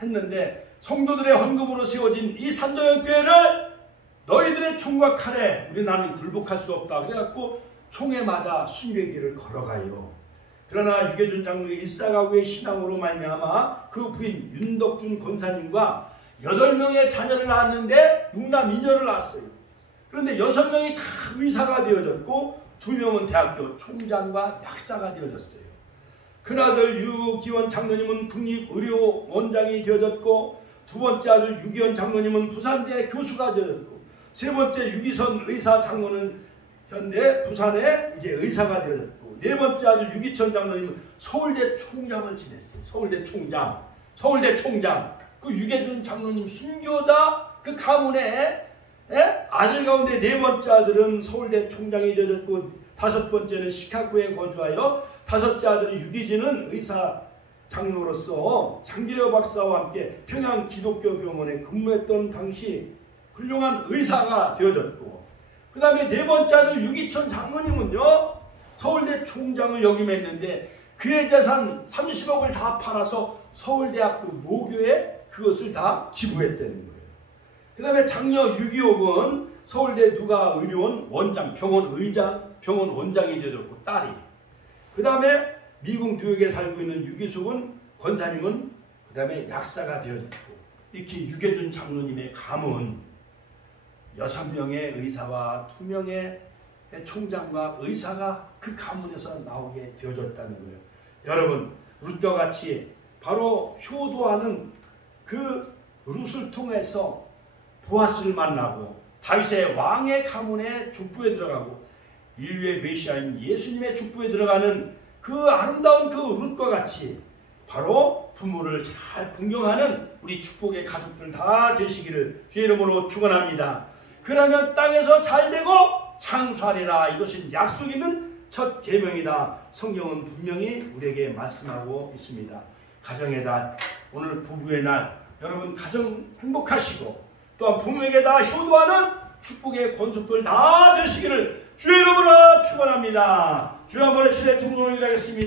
했는데 성도들의 헌금으로 세워진 이 삼전교회를 너희들의 총과 칼에 우리 나는 굴복할 수 없다. 그래갖고 총에 맞아 순교의 걸어가요. 그러나 유계준 장로의 일사가구의 신앙으로 말미암아 그 부인 윤덕준 권사님과 8명의 자녀를 낳았는데 6남 2녀를 낳았어요. 그런데 6명이 다 의사가 되어졌고 2명은 대학교 총장과 약사가 되어졌어요. 큰아들 유기원 장로님은 국립의료원장이 되어졌고 두 번째 아들 유기원 장로님은 부산대 교수가 되어졌고 세 번째 유기선 의사 장로는 현대 부산에 이제 의사가 되어졌고 네 번째 아들 유기천 장로님은 서울대 총장을 지냈어요. 서울대 총장. 그 유계준 장로님 순교자 그 가문의 아들 가운데 네 번째 아들은 서울대 총장이 되어졌고 5번째는 시카고에 거주하여 5째 아들은 유기진은 의사 장로로서 장기려 박사와 함께 평양 기독교 병원에 근무했던 당시 훌륭한 의사가 되어졌고 그 다음에 네 번째 아들 유기천 장로님은요 서울대 총장을 역임했는데 그의 재산 30억을 다 팔아서 서울대학교 모교에 그것을 다 기부했다는 거예요. 그 다음에 장녀 유기옥은 서울대 누가의료원 원장, 병원 원장이 되어졌고 딸이. 그 다음에 미국 뉴욕에 살고 있는 유기숙은 권사님은 그 다음에 약사가 되어졌고 이렇게 유계준 장로님의 가문 6명의 의사와 2명의 총장과 의사가 그 가문에서 나오게 되어졌다는 거예요. 여러분 룻과 같이 바로 효도하는 그 룻을 통해서 보아스를 만나고 다윗의 왕의 가문의 족보에 들어가고 인류의 메시아인 예수님의 족보에 들어가는 그 아름다운 그 룻과 같이 바로 부모를 잘 공경하는 우리 축복의 가족들 다 되시기를 주의 이름으로 축원합니다. 그러면 땅에서 잘되고 창수하리라. 이것은 약속 있는 첫 계명이다. 성경은 분명히 우리에게 말씀하고 있습니다. 가정의 달, 오늘 부부의 날, 여러분 가정 행복하시고 또한 부모에게 다 효도하는 축복의 권속들 다 되시기를 주의 이름으로 축원합니다. 주여 한번 시대 통로를 일하겠습니다.